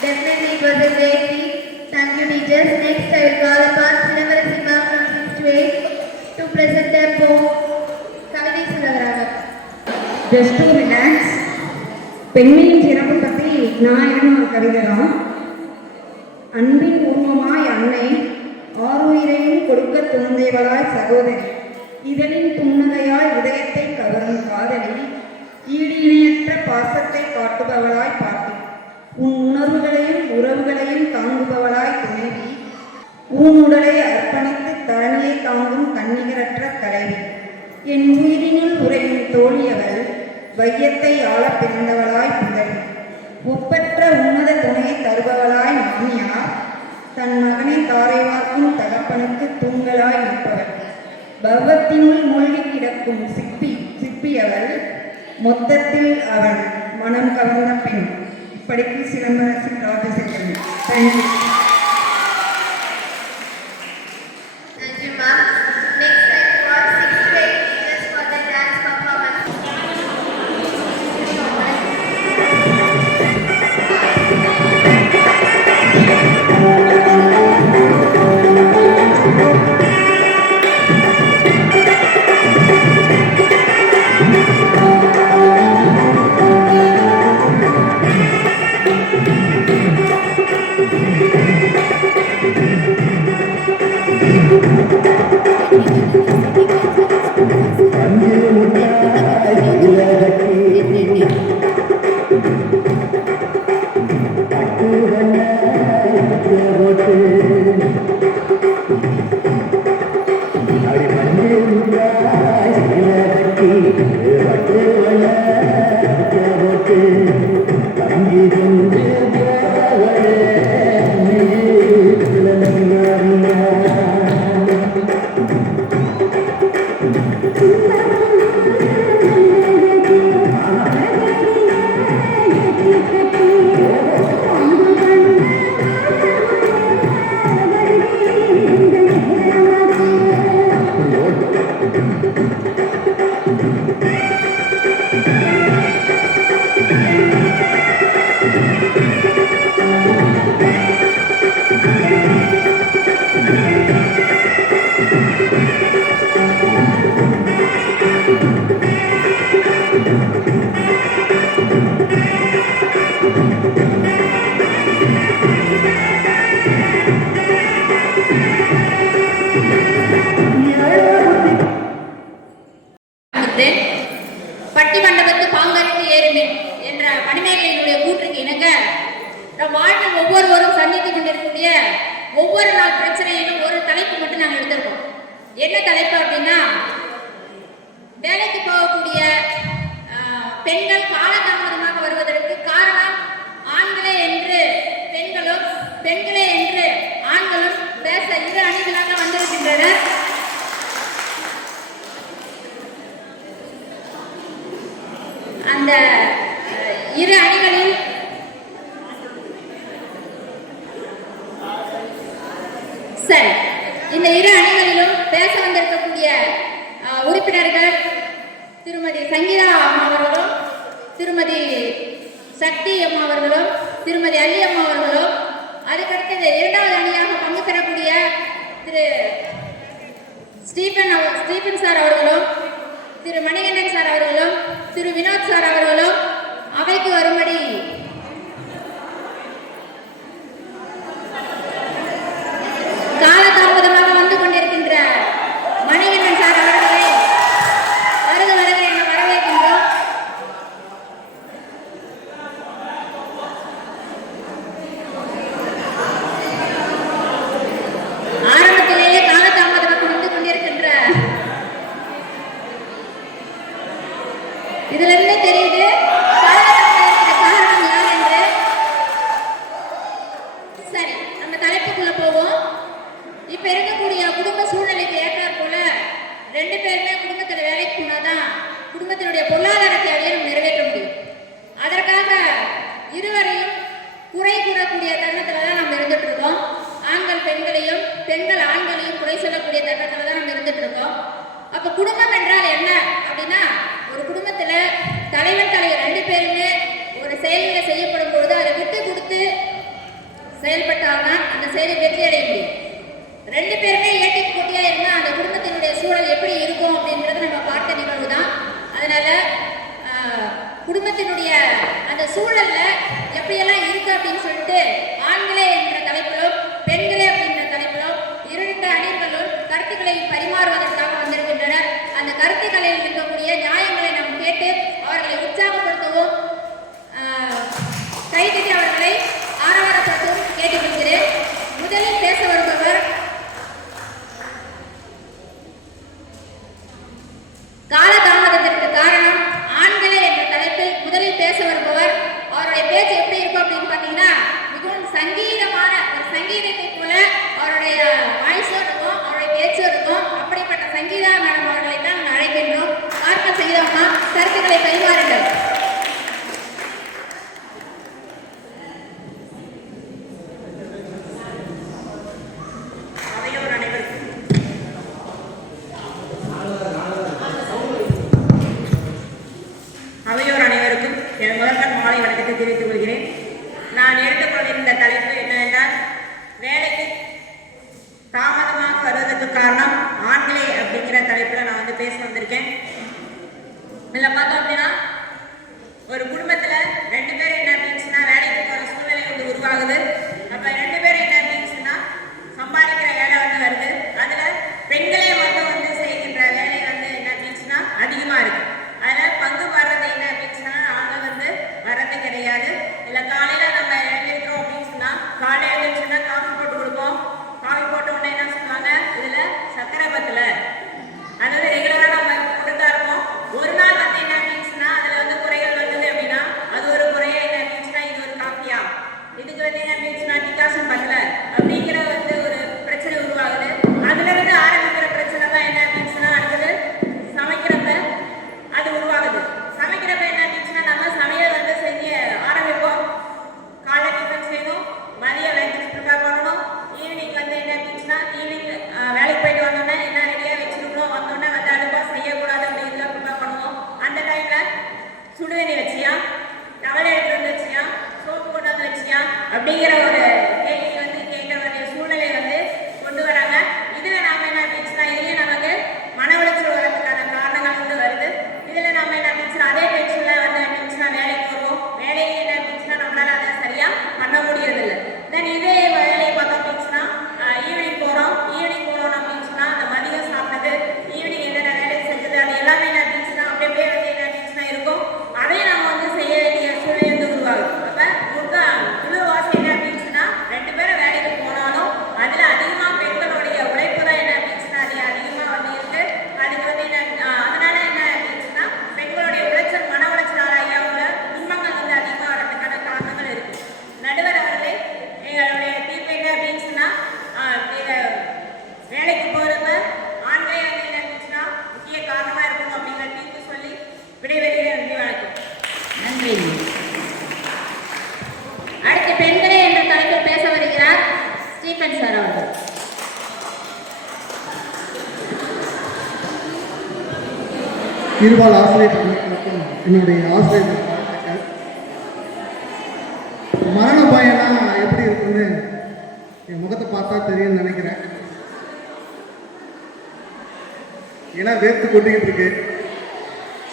Definitely, it was a great feat. Thank you, teachers. Next, I will call upon Silavasimha from 6th to 8 to present their poem, Kavithai Sulavaraga. Just to relax. பெண்மையின் சிறப்பு பற்றி நான் எழுதின ஒரு கவிதை தான். அன்பின் உருவமாய் அன்னை, ஆறுயிரையும் கொடுக்க துணிந்தவளாய் சகோதரி, இதழின் புன்னகையாய் இதயத்தை கவரும் காதலி, ஈடு இணையற்ற பாசத்தை காட்டுபவளாய் பாட்டி, உன் உணர்வுகளையும் உறவுகளையும் தாங்குபவளாய் துணைவி, உன் உடலை அர்ப்பணித்து தரணியை தாங்கும் தன்னிகரற்ற தலைவி, என் உயிரினுள் உறையும் தோழியவள், வையத்தை ஆள பிறந்தவளாய் புதவி, ஒப்பற்ற உன்னத துணையை தருபவளாய் மாமியார், தன் மகனை தாரை வார்க்கும் தகப்பனுக்கு தூங்கலாய் நிற்பவள், பவத்தினுள் மூழ்கி கிடக்கும் சிப்பியவள் மொத்தத்தில் அவன் மனம் கவர்ந்த பெண். இப்படிக்கு Silambarasi Rajasekaran. Thank you. Thank you, ma'am. Next, I call 6 to 8 teachers for the dance performance. பட்டி மண்டபத்து பாங்கருக்கு ஏறுமேன் என்ற மணிமேகலையினுடைய கூற்றுக்கு இணங்க நம் வாழ்வில் ஒவ்வொருவரும் சந்தித்துக் கொண்டிருக்கக்கூடிய ஒவ்வொரு நாள் பிரச்சனையிலும் ஒரு தலைப்பு மட்டும் நாங்கள் எடுத்திருக்கோம். என்ன தலைப்பு அப்படின்னா, வேலைக்கு போகக்கூடிய பெண்கள் காலதாமதமாக வருவதற்கு காரணம் ஆண்களே என்று பெண்களும், பெண்களே என்று ஆண்களும் பேச இரு அணிகளாக வந்திருக்கின்றனர். அந்த இரு அணிகளில் சரி, இந்த இரு அணிகளிலும் பேச வந்திருக்கக்கூடிய உறுப்பினர்கள் திருமதி சங்கீதா அம்மா அவர்களும், திருமதி சக்தி அம்மா அவர்களும், திருமதி அல்லி அம்மா அவர்களும், அதுக்கடுத்தது இரண்டாவது அணியாக பங்கு பெறக்கூடிய திரு ஸ்டீபன் சார் அவர்களும், திரு மணிகண்டன் சார் அவர்களும், திரு வினோத் சார் அவர்களும் அவைக்கு வரும்படி காலதாமதமாக வந்து கொண்டிருக்கின்ற மணிகண்டன் சார் அவர்களை வருக வருக என வரவேற்கின்றோம். ஆரம்பத்திலேயே காலதாமதமாக வந்து கொண்டிருக்கின்ற இதுல இருந்து தெரியுது காரணம் யார் என்று. சரி, நம்ம தலைப்புக்குள்ள போவோம். இப்ப இருக்கக்கூடிய குடும்ப சூழ்நிலைக்கு ஏற்றாற் போல 2 பேருமே குடும்பத்துல வேலைக்கு போனாதான் குடும்பத்தினுடைய பொருளாதார தேவையை நம்ம நிறைவேற்ற முடியும். அதற்காக இருவரையும் குறை கூறக்கூடிய தருணத்துல தான் நம்ம இருந்துட்டு இருக்கோம். ஆண்கள் பெண்களையும், பெண்கள் ஆண்களையும் குறை சொல்லக்கூடிய தருணத்துல தான் நம்ம இருந்துட்டு இருக்கோம். அப்ப குடும்பம் என்றால் என்ன அப்படின்னா, ஒரு குடும்பத்துல தலைவர் 2 பேருமே ஒரு செயல்களை செய்யப்படும் பொழுது அதை விட்டு கொடுத்து செயல்பட்டால்தான் அந்த செயலை வெற்றி அடைய முடியும். 2 பேருமே ஏட்டி போட்டியா இருந்தா அந்த குடும்பத்தினுடைய சூழல் எப்படி இருக்கும் அப்படின்றது நம்ம பார்த்த நிகழ்வு தான். அதனால குடும்பத்தினுடைய அந்த சூழல்ல எப்படியெல்லாம் இருக்கு அப்படின்னு சொல்லிட்டு ஆண்களே என்ற தலைப்பிலும், பெண்களே அப்படின்ற தலைப்பிலும் 2 அணிகளும் கருத்துக்களை பரிமாறுவதற்காக வந்திருக்கின்றனர். அந்த கருத்துக்களில் இருக்கக்கூடிய நியாயங்களை நாம் கேட்டு அவர்களை உற்சாகப்படுத்தவும், கைதட்டி அவர்களை ஆரவாரப்படுத்தவும் கேட்டுக்கொள்கிறேன். முதலில் பேச வருபவர் காலதாமதத்திற்கு காரணம் ஆண்களே என்ற தலைப்பில் முதலில் பேச வருபவர். அவருடைய பேச்சு எப்படி இருக்கும் அப்படின்னு பார்த்தீங்கன்னா, மிகவும் வணக்கத்தை தெரிவித்துக் கொள்கிறேன். நான் எடுத்துக்கொண்டிருந்த தலைப்பு என்னவென்றால், வேலைக்கு தாமதமாக வருவதற்கு காரணம் ஆண்களே அப்படிங்கிற தலைப்பில் நான் வந்து பேச வந்திருக்கேன். இதில் பார்த்தோம் அப்படின்னா, ஒரு குடும்பத்தில் 2 பேர் என்ன அப்படின்னா வேலைக்கு போகிற சூழ்நிலை வந்து உருவாகுது. அப்போ 2 பேர் என்ன அப்படின்னா சம்பாதிக்கிற வேலை வந்து வருது. அதில் பெண்களே வந்து செய்கின்ற வேலை வந்து என்ன அப்படின்னா அதிகமாக இருக்கு. அதில் பங்கு வர்றது என்ன அப்படின்னா ஆண்கள் வந்து வர்றது கிடையாது. இல்லை காலையில் நம்ம எழுந்திருக்கிறோம் அப்படின்னு சொன்னால், காலையில் எழுந்திருச்சுன்னா காஃபி போட்டு கொடுப்போம். காஃபி போட்ட உடனே என்ன சொல்லுவாங்க, இதில் சர்க்கரை பத்தல, அதாவது ரெகுலராக நம்ம கொடுத்தா இருப்போம். ஒரு நாள் வந்து என்ன அப்படின்னா அதில் வந்து குறைகள் வந்தது அப்படின்னா அது ஒரு குறையா என்ன அப்படின்னா இது ஒரு காஃபியா, இதுக்கு வந்து என்ன அப்படின்னா டிகாஷன் பத்தல அப்படிங்கிற வந்து ஒரு பிரச்சனை உருவாகுது. அதுல இருந்து ஆரம்பிக்கிற பிரச்சனை தான் என்ன அப்படின்னா அடுத்தது சமைக்கிறப்ப அது உருவாகுது. சமைக்கிறப்ப என்ன அப்படின்னா நம்ம சமையல் வந்து செஞ்சு ஆரம்பிப்போம். காலை டிஃபன் செய்யணும், மதியம் லஞ்ச் ப்ரிப்பேர் பண்ணணும், ஈவினிங் வந்து என்ன அப்படின்னா ஈவினிங் வேலைக்கு போயிட்டு வந்தோடனே என்ன ரெடியாக வச்சுருக்கணும், வந்தோடனே வந்து அடுப்பாக செய்யக்கூடாது அப்படிங்கிற ப்ரிப்பேர் பண்ணுவோம். அந்த டைமில் சுடுதண்ணி வச்சியா, டவல் எடுத்து வந்து வச்சியா, சோப்பு கொண்டு வந்து வச்சியா அப்படிங்கிற ஒரு கேள்வி வந்து கேட்க வேண்டிய சூழ்நிலை வந்து கொண்டு வராங்க. இதில் நாம என்ன அப்படின்னா இதுலேயே நமக்கு மன உளைச்சல் வரதுக்கான காரணங்கள் வந்து வருது. இதில் நம்ம என்ன அப்படின்னா அதே டென்ஷனில் வந்து அப்படின்னா வேலைக்கு வருவோம். வேலையை என்ன அப்படின்னா நம்மளால அதை சரியாக பண்ண முடியறதில்லை. தென் இதே வேலையை பார்த்தோம் அப்படின்னா ஈவினிங் போகிறோம் அப்படின்னா அந்த மதியம் சாப்பிட்டது, ஈவினிங் என்னென்ன வேலை செஞ்சது, அது எல்லாமே என்ன அப்படின்னா அப்படியே வந்து என்ன அப்படின்னா இருக்கும். அதையும் நம்ம வந்து செய்ய வேண்டிய சூழ்நிலை வந்து உருவாகும். அப்போ முழுவாசி என்ன அப்படின்னா 2 பேரும் வேலைக்கு போனாலும் அதில் அதிகமாக பெண்களுடைய உழைப்பு தான் என்ன அப்படின்னா அது அதிகமாக வந்து இருக்கு. அதுக்கு வந்து என்ன அதனால என்ன அப்படின்னா பெண்களுடைய உளைச்சல் மன உளைச்சலாக அவங்க துன்பங்கள் வந்து அதிகமாக வரதுக்கான காரணங்கள் இருக்கு. நடுவர் அவர்களே, எங்களுடைய தீர்ப்பு என்ன அப்படின்னா இதை வேலைக்கு போகிறப்ப ஆண்களே வந்து என்ன அப்படின்னா முக்கிய காரணமாக இருக்கணும் அப்படிங்கிற தீர்ப்பு சொல்லி விடைபெறுகிறேன். நன்றி, வணக்கம். நன்றி. அடுத்து பெண்களே என்ற தலைப்பில் பேச வருகிறார் ஸ்டீபன் சார் அவர்கள். இருபால் ஆசிரியர்களுக்கும் என்னுடைய ஆசிரியர்கள் வாழ்த்துக்கள். மரண பயனா எப்படி இருக்குன்னு என் முகத்தை பார்த்தா தெரியும்னு நினைக்கிறேன். ஏன்னா வேர்த்து கொட்டிக்கிட்டு இருக்கு.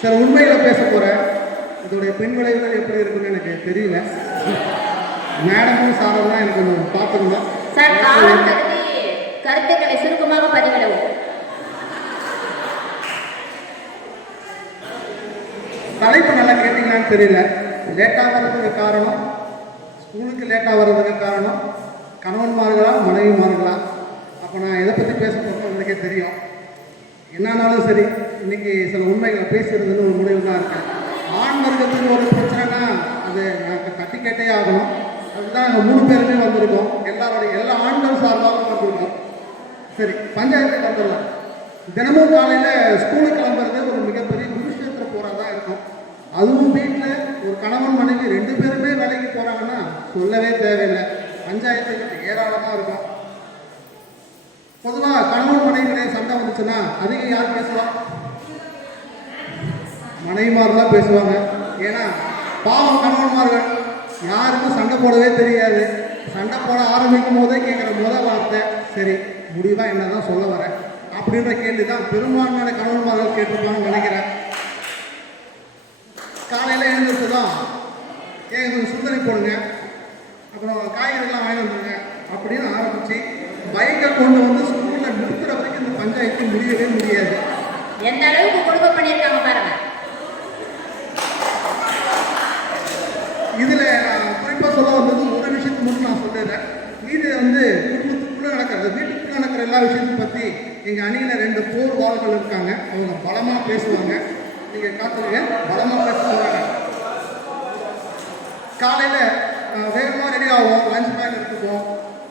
சில உண்மைகளை பேச போகிறேன். இதோடைய பின் விளைவுகள் எப்படி இருக்குன்னு எனக்கு தெரியல. மேடமும் சாரும் தான் எனக்கு கொஞ்சம் பார்த்துருந்தேன். சார், காலம் கருதி கருத்துக்களை சுருக்கமாக பதிவிடவும். தலைப்பு நல்லா கேட்டீங்களான்னு தெரியல. லேட்டாக வர்றதுக்கு காரணம், ஸ்கூலுக்கு லேட்டாக வர்றதுக்கு காரணம் கணவன்மார்களா மனைவிமார்களா? அப்போ நான் எதை பற்றி பேச போகிறோம் எனக்கே தெரியும். என்னானாலும் சரி, இன்னைக்கு சில உண்மைகளை பேசுறதுன்னு ஒரு முடிவு தான் இருக்கேன். ஆண் வர்க்கத்துக்கு ஒரு பிரச்சனைனா அது எனக்கு தட்டி கேட்டே ஆகணும். அதுதான் நாங்கள் 3 பேருமே வந்திருக்கோம். எல்லா ஆண்கள் சார்பாகவும் வந்திருக்கோம். சரி, பஞ்சாயத்துக்கு வந்துடலாம். தினமும் காலையில் ஸ்கூலுக்கு கிளம்புறது ஒரு மிகப்பெரிய குருஷேத்திர போராக தான் இருக்கும். அதுவும் வீட்டில் ஒரு கணவன் மனைவி 2 பேருமே வேலைக்கு போகிறாங்கன்னா சொல்லவே தேவையில்லை. பஞ்சாயத்து ஏராளமாக இருக்கும். பொதுவாக கணவன் மனைவியிடையே சண்டை வந்துச்சுன்னா அதிகம் யார் பேசுவாங்க? மனைவிமார்கள் பேசுவாங்க. ஏன்னா பாவம் கணவன்மார்கள் யாருக்கும் சண்டை போடவே தெரியாது. சண்டை போட ஆரம்பிக்கும் போதே கேட்குற முதல் வார்த்தை, சரி முடிவாக என்ன தான் சொல்ல வரேன் அப்படின்ற கேள்வி தான் பெரும்பான்மையான கணவன்மார்கள் கேட்டிருப்பாங்கன்னு நினைக்கிறேன். காலையில் எழுந்திருச்சதும் கொஞ்சம் சுத்தனை போடுங்க, அப்புறம் காய்கறிலாம் வாங்கி வந்துடுங்க அப்படின்னு ஆரம்பித்து பைக்கை கொண்டு வந்து ஸ்கூலில் நிறுத்துற வரைக்கும் இந்த பஞ்சாயத்து முடியவே முடியாது. எந்த அளவுக்கு கொடுக்க பண்ணியிருக்காங்க பாருங்க. இதில் நான் குறிப்பாக சொல்ல வந்தது ஒரு விஷயத்தை மட்டும் நான் சொல்லிடுறேன். மீது வந்து குடும்பத்துக்குள்ளே நடக்கிறது, வீட்டுக்குள்ளே நடக்கிற எல்லா விஷயத்தையும் பற்றி எங்கள் அணியில் 2 போர் வாள்கள் இருக்காங்க. அவங்க பலமாக பேசுவாங்க. நீங்கள் காத்துருங்க, பலமாக பேசுவாங்க. காலையில் வேகமாக ரெடி ஆகும், லஞ்ச் பேக் எடுத்துப்போம்,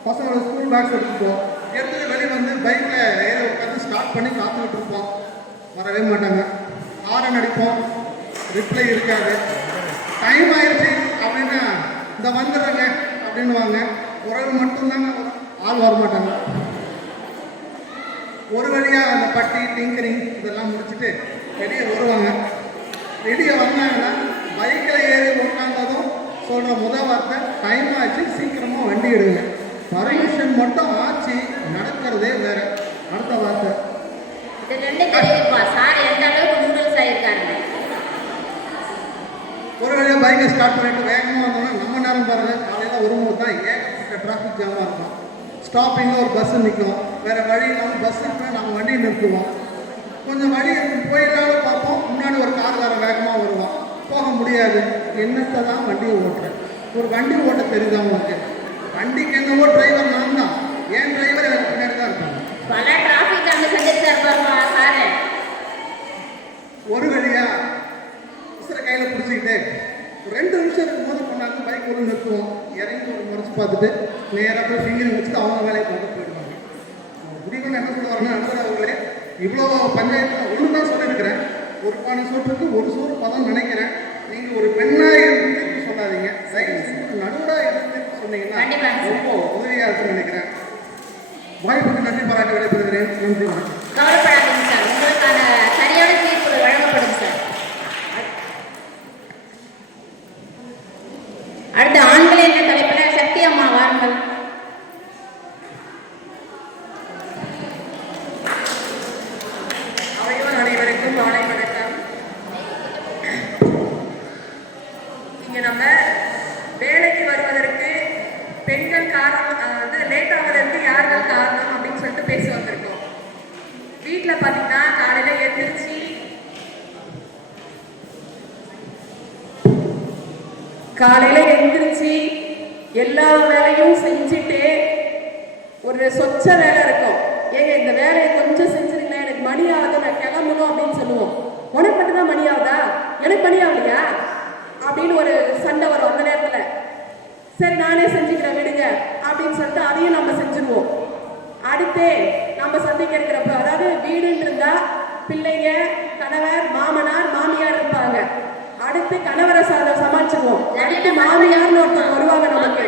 பசங்களோட ஸ்கூல் பேக்ஸ் எடுத்துப்போம், எடுத்துகிட்டு வெளியே வந்து பைக்கில் ஏறி உட்காந்து ஸ்டார்ட் பண்ணி காத்துக்கிட்டு இருப்போம். வரவே மாட்டாங்க. ஹாரன் அடிப்போம், ரிப்ளை இருக்காது. டைம் ஆயிடுச்சு அப்படின்னா இந்த வந்துடுறேங்க அப்படின்வாங்க. உறவு மட்டும்தாங்க ஆள் வரமாட்டாங்க. ஒரு வழியாக அந்த பட்டி டிங்கரிங் இதெல்லாம் முடிச்சுட்டு வெளியே வருவாங்க. வெளியே வந்தாங்கன்னா பைக்கில் ஏறி உட்காந்ததும் சொல்கிற முதல் வார்த்தை டைம் ஆச்சு, சீக்கிரமாக வண்டி எடுங்க. பர்மிஷன் மட்டும் ஆச்சு, நடக்கிறதே வேற. அடுத்த வார்த்தை இது ரெண்டு தெரியுதுப்பா சார் எந்த அளவுக்கு நூடுல்ஸ் ஆயிருக்காருங்க. ஒரு வழியாக பைக்கை ஸ்டார்ட் பண்ணிட்டு வேகமாக வந்தோம்னா நம்ம நேரம் பாருங்கள், காலையில் வரும்போது தான் ஏகப்பட்ட டிராஃபிக் ஜாமாக இருக்கும். ஸ்டாப்பிங்கில் ஒரு பஸ்ஸு நிற்கும், வேறு வழி இல்லாமல் பஸ் இருக்குன்னா நம்ம வண்டியை நிறுத்துவோம். கொஞ்சம் வழி போயிடலான்னு பார்ப்போம், முன்னாடி ஒரு கார்காரன் வேகமாக வருவான், போக முடியாது. என்னத்தை தான் வண்டியை ஓட்டுறேன். ஒரு வண்டி ஓட்ட தெரியுதா உங்களுக்கு? வண்டிக்கு என்னவோ டிரைவர் நான் தான், என் டிரைவர் எனக்கு பின்னாடி தான் இருக்காங்க. பல டிராஃபிக் அங்கே சந்திச்சாருப்பா சாரு. ஒரு வழியாக உசுரை கையில் பிடிச்சிக்கிட்டு 2 நிமிஷம் இருக்கும்போது கொண்டாந்து பைக் ஒரு நிறுத்துவோம், இறங்கி ஒரு முறைச்சு பார்த்துட்டு நேராக போய் ஃபிங்கர் வச்சுட்டு அவங்க வேலையை பார்த்து போயிடுவாங்க. முடிவுன்னு என்ன சொல்லுவாருன்னா, அவர்களே இவ்வளோ பஞ்சாயத்தில் ஒன்று தான் சொல்லியிருக்கிறேன், ஒரு பானை சோற்றுக்கு ஒரு சோறு பதம் நினைக்கிறேன். நீங்கள் ஒரு பெண்ணாக இருந்து சொல்லாதீங்க, நடுவராக இருந்து சொன்னீங்கன்னா ரொம்ப உதவியாக இருக்குன்னு நினைக்கிறேன். வாய்ப்புக்கு நன்றி பாராட்டி விடைபெறுகிறேன். நன்றி, வணக்கம். கவலைப்படாதீங்க சார், உங்களுக்கான சரியான தீர்ப்பு வழங்கப்படும் சார். அடுத்த ஆண்கள் என்ற தலைப்பில் சக்தி அம்மா வாருங்கள். அவையோர் அனைவருக்கும் மாலை வணக்கம். இங்கே நம்ம வேலைக்கு வருவதற்கு பெண்கள் காரணம் லேட் ஆவதற்கு யார்கள் காரணம் அப்படின்னு சொல்லிட்டு பேசி வந்திருக்கோம். வீட்டில் பார்த்தீங்கன்னா காலையில் எழுந்திரிச்சு எல்லா வேலையும் செஞ்சுட்டு ஒரு சொச்ச வேலை இருக்கும். ஏங்க இந்த வேலையை கொஞ்சம் செஞ்சிருங்களேன், எனக்கு மணி ஆகுது, நான் கிளம்பணும் அப்படின்னு சொல்லுவோம். உனக்கு மட்டும்தான் மணி ஆகுதா, எனக்கு மணி ஆகலையா அப்படின்னு ஒரு சண்டை வரும். அந்த நேரத்தில் சரி நானே செஞ்சுக்கிறேன் விடுங்க அப்படின்னு சொல்லிட்டு அதையும் நம்ம செஞ்சுருவோம். அடுத்தே நம்ம சந்திக்க இருக்கிறப்ப, அதாவது வீடுன்னு இருந்தா பிள்ளைங்க, கணவர், மாமனார், மாமியார் இருப்பாங்க. அடுத்து கணவரை சமாளிச்சுக்குவோம். அடுத்து மாமியார்னு ஒருத்தர் வருவாங்க நமக்கு.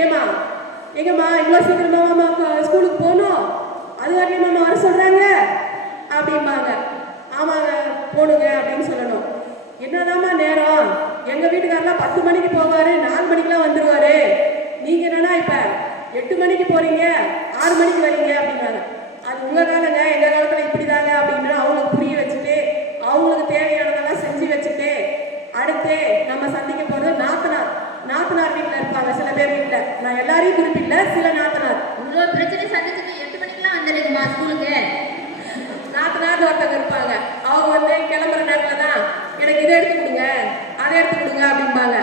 ஏமா எங்கம்மா இவ்வளோ சீக்கிரமா ஸ்கூலுக்கு போகணும், அது வரையும் மாமா வர சொல்றாங்க அப்படிம்பாங்க. ஆமாங்க போடுங்க அப்படின்னு சொல்லணும். என்னதாம்மா நேரம், எங்க வீட்டுக்காரெல்லாம் 10 மணிக்கு போவாரு, 4 மணிக்கெல்லாம் வந்துருவாரு, நீங்க என்னன்னா இப்ப 8 மணிக்கு போறீங்க, 6 மணிக்கு வரீங்க அப்படின்னாங்க. அது உங்க காலங்க, எங்க காலத்துல இப்படிதாங்க அப்படின்னு அவங்களுக்கு புரிய வச்சுட்டு அவங்களுக்கு தேவையானதெல்லாம் செஞ்சு வச்சுட்டு அடுத்து நம்ம சந்திக்க போறது நாத்தனார். நாத்தனார் வீட்டில் இருப்பாங்க சில பேர் வீட்டில், நான் எல்லாரையும் குறிப்பிடல, சில நாத்தனார். இவ்வளோ பிரச்சனை சந்திச்சுட்டு 8 மணிக்கெல்லாம் வந்துடுங்கம்மா ஸ்கூலுக்கு. நாத்தனார் ஒருத்தவங்க இருப்பாங்க. அவங்க வந்து கிளம்புற நேரத்தில் தான் எனக்கு இதை எடுத்து கொடுங்க, அதை எடுத்து கொடுங்க அப்படிம்பாங்க.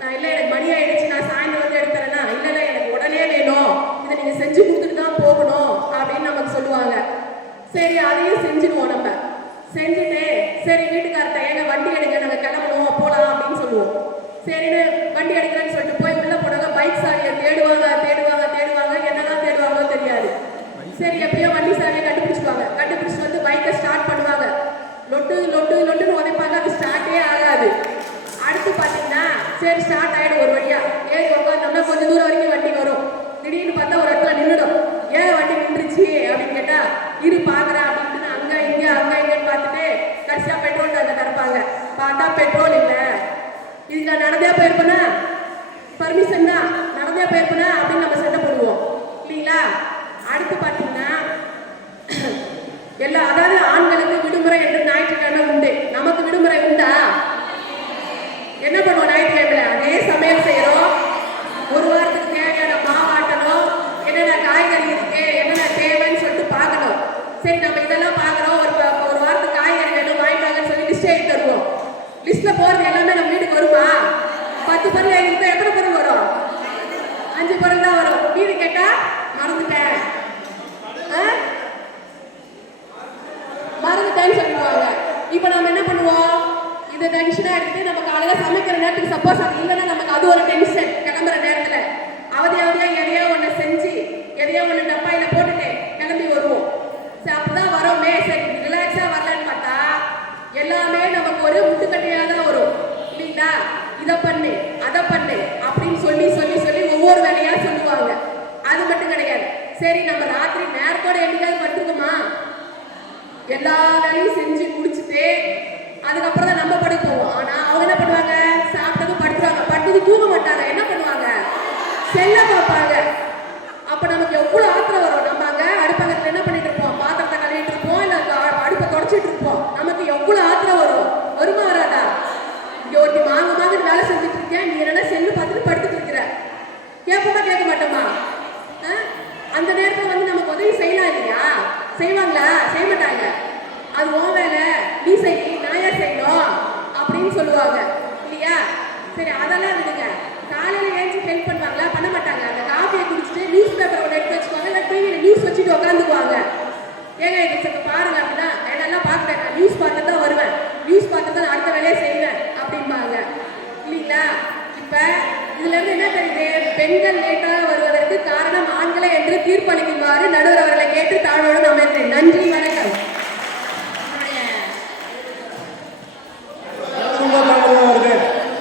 நான் இல்லை எனக்கு மணி ஆயிடுச்சு, நான் சாயந்தரம் வந்து எடுத்துறேன்னா, இல்லை எனக்கு உடனே வேணும், இதை நீங்கள் செஞ்சு கொடுத்துட்டு தான் போகணும் அப்படின்னு நமக்கு சொல்லுவாங்க. சரி அதையும் செஞ்சுடுவோம். நம்ம செஞ்சுட்டு சரி வீட்டுக்கார்ட்ட ஏங்க வண்டி எடுங்க, நாங்கள் கிளம்பணும் போகலாம் அப்படின்னு சொல்லுவோம். சரின்னு வண்டி எடுக்கிறேன்னு சொல்லிட்டு போய் உள்ள போனாங்க. பைக் சாவியை தேடுவாங்க தேடுவாங்க தேடுவாங்க, என்னதான் தேடுவாங்களோ தெரியாது. சரி எப்படியோ வண்டி சாவியை கண்டுபிடிச்சிடுவாங்க. கண்டுபிடிச்சிட்டு வந்து பைக்கை ஸ்டார்ட் பண்ணுவாங்க. லொட்டு லொட்டு லொட்டுன்னு உதைப்பாங்க, அது ஸ்டார்ட்டே ஆகாது. அடுத்து பார்த்தீங்கன்னா சரி ஸ்டார்ட் ஆகிடும். ஒரு வழியா ஏறி உட்காந்தோம்னா கொஞ்சம் தூரம் வரைக்கும் வண்டி வரும். திடீர்னு பார்த்தா ஒரு இடத்துல நின்றுடும். ஏன் வண்டி நின்றுச்சு அப்படின்னு கேட்டா, இரு பார்க்குறேன் அப்படின்ட்டு அங்கே இங்கேன்னு பார்த்துட்டு கடைசியாக பெட்ரோல் அங்கே தரப்பாங்க. பார்த்தா பெட்ரோல் இல்லை. இது நான் நடந்தே போயிருப்பேனா, பர்மிஷன் தான் நடந்தே போயிருப்பேனா அப்படின்னு நம்ம சண்டை போடுவோம் இல்லைங்களா. அடுத்து பார்த்தீங்கன்னா அதாவது ஆண்களுக்கு விடுமுறை என்று ஞாயிற்றுக்கிழமை உண்டு, நமக்கு விடுமுறை உண்டா? என்ன பண்ணுவோம் ஞாயிற்றுக்கிழமையில? அதே சமையல் செய்யறோம். ஒரு வாரத்துக்கு தேவையான மாவாட்டணும், என்னென்ன காய்கறி இருக்கு, என்னென்ன தேவைன்னு சொல்லிட்டு பார்க்கணும். சரி நம்ம இதெல்லாம் பார்க்குறோம், ஒரு வாரத்துக்கு காய்கறி வேணும் வாங்கிட்டாங்கன்னு சொல்லி லிஸ்ட் எழுதி தருவோம். லிஸ்ட்ல போறது எல்லாமே நம்ம வீட்டுக்கு வருமா? 10 பொருள் எழுதிட்டு எத்தனை பொருள் வரும்? 5 பொருள் தான் வரும். வீடு கேட்டா மறந்துட்டேன் சொல்லுவாங்க. இப்ப நம்ம என்ன பண்ணுவோம், இதை டென்ஷனா எடுத்துட்டு நம்ம காலையில சமைக்கிற நேரத்துக்கு சப்போஸ் அது இல்லைன்னா நமக்கு அது ஒரு டென்ஷன். கிளம்புற நேரத்துல அவதியா எதையோ ஒண்ணு செஞ்சு எதையோ ஒண்ணு டப்பாயில போட்டுட்டு கிளம்பி வருவோம். சரி அப்பதான் வரோமே, சரி ரிலாக்ஸா வரலன்னு பார்த்தா எல்லாமே நமக்கு ஒரு முட்டுக்கட்டையா தான் வரும் இல்லைங்களா. இதை பண்ணு அதை பண்ணு அப்படின்னு சொல்லி சொல்லி சொல்லி ஒவ்வொரு வேலையா சொல்லுவாங்க. அது மட்டும் கிடையாது. சரி நம்ம ராத்திரி நேரத்தோட என்னைக்காவது படுத்துக்குமா? எல்லா வேலையும் செஞ்சு முடிச்சுட்டு அதுக்கப்புறம் தான் நம்ம படுப்போம். ஆனா அவங்க என்ன பண்ணுவாங்க, சாப்பிட்டதும் படுத்துருவாங்க. படுத்து படுத்து தூங்க மாட்டாங்க. என்ன பண்ணுவாங்க? செல்ல பார்ப்பாங்க. அப்ப நமக்கு எவ்வளவு ஆத்திரம் வரும். நம்ம அங்க அடுப்பங்கத்துல என்ன பண்ணிட்டு இருப்போம்? பாத்திரத்தை கழுவிட்டு இருப்போம், இல்ல அடுப்பை தொடச்சிட்டு இருப்போம். நமக்கு எவ்வளவு ஆத்திரம் வரும். வருமா வராதா? இங்க ஒருத்தி மாங்க வேலை செஞ்சுட்டு இருக்கேன், நீ என்ன செல்லு பார்த்துட்டு படுத்துட்டு இருக்கிற. கேட்போமா கேட்க மாட்டோமா? அந்த நேரத்துல வந்து நமக்கு உதவி செய்யலாம் இல்லையா? செய்வாங்களா? செய்ய மாட்டாங்க. அது உன் வேலை, நீ செய், நான் ஏன் செய்யணும் அப்படின்னு சொல்லுவாங்க இல்லையா? சரி, அதெல்லாம் விடுங்க. காலையில ஏஞ்சி ஹெல்ப் பண்ணுவாங்களா? பண்ண மாட்டாங்க. அந்த காஃபியை குடிச்சிட்டு நியூஸ் பேப்பர் ஒன்று எடுத்து வச்சுக்குவாங்க, இல்லை டிவியில நியூஸ் வச்சுட்டு உட்காந்துக்குவாங்க. ஏங்க இது பாருங்க அப்படின்னா, என்னெல்லாம் பார்க்குறேன், நான் நியூஸ் பார்த்து தான் வருவேன், நியூஸ் பார்த்து தான் அடுத்த வேலையை செய்வேன் அப்படிம்பாங்க இல்லைங்களா? இப்ப இதுல இருந்து என்ன தெரியுது? பெண்கள் லேட்டாக வருவதற்கு காரணம் ஆண்களை என்று தீர்ப்பளிக்குமாறு நடுவர் அவர்களை கேட்டு தாழ்வோடு அமைக்கிறேன். நன்றி, வணக்கம்.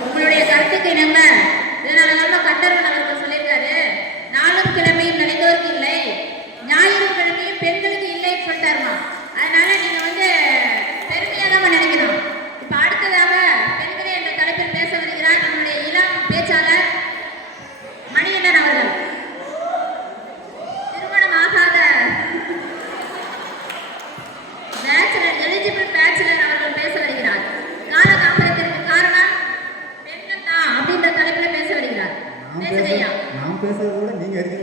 உங்களுடைய கருத்துக்கு நம்ம இதனால நம்ம கட்டர்மன் அவர்கள் சொல்லியிருக்காரு, நாளும் கிழமையும் நினைத்தோருக்கு இல்லை, ஞாயிறு கிழமையும் பெண்களுக்கு இல்லைன்னு சொல்லிட்டாருமா. அதனால நீங்க வந்து பெருமையா தான் நினைக்கணும். இப்ப அடுத்ததாக பெண்களே என்ற தலைப்பில் பேச வருகிறார் நம்முடைய இளம் பேச்சாளர் மணிகண்டன் அவர்கள். திருமணம் ஆகாத பேச்சுலர், எலிஜிபிள் பேச்சுலர் அவர்கள் பேச வருகிறார். கால தாமதத்திற்கு காரணம் பெண்கள் தான் அப்படின்ற தலைப்பில் பேச வருகிறார். பேசுகையா. நான் பேசுறத விட நீங்க அறிக்கை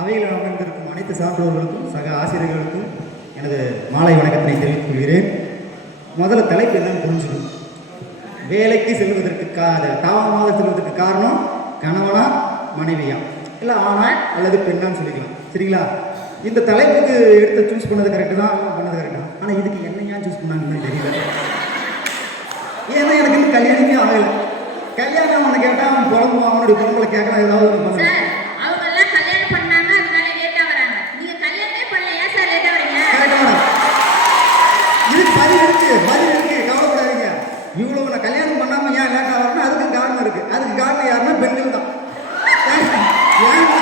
அவையில் அமர்ந்திருக்கும் அனைத்து சான்றோர்களுக்கும் சக ஆசிரியர்களுக்கும் எனது மாலை வணக்கத்தினை தெரிவித்துக் கொள்கிறேன். முதல்ல தலைப்பு என்னன்னு புரிஞ்சுக்கணும். வேலைக்கு செல்வதற்கு தாமதமாக செல்வதற்கு காரணம் கணவனா மனைவியா, இல்லை ஆணா அல்லது பெண்ணான்னு சொல்லிக்கலாம். சரிங்களா? இந்த தலைப்புக்கு எடுத்து சூஸ் பண்ணது கரெக்டு தான், பண்ணது கரெக்டு தான். ஆனால் இதுக்கு என்னையா சூஸ் பண்ணாங்கன்னு தெரியல. ஏன்னா எனக்கு இன்னும் கல்யாணமே ஆகலை. கல்யாணம் அவனை கேட்டால் அவன் புலம்புவான், அவனுடைய புலம்புல கேட்கறான், ஏதாவது ஒன்று பண்ணுவான். அவங்க எல்லாம் கல்யாணம் பண்ணாங்க, அதனால லேட்டா வராங்க. நீங்க கல்யாணமே பண்ணல, ஏன் சார் லேட்டா வரீங்க? இதுக்கு பதில் இருக்கு, கவலைப்படாதீங்க. இவ்வளவு நான் கல்யாணம் பண்ணாம ஏன் லேட்டா வரணும், அதுக்கு காரணம் இருக்கு. அதுக்கு காரணம் யாருன்னா பெண்கள் தான். ஏன்னா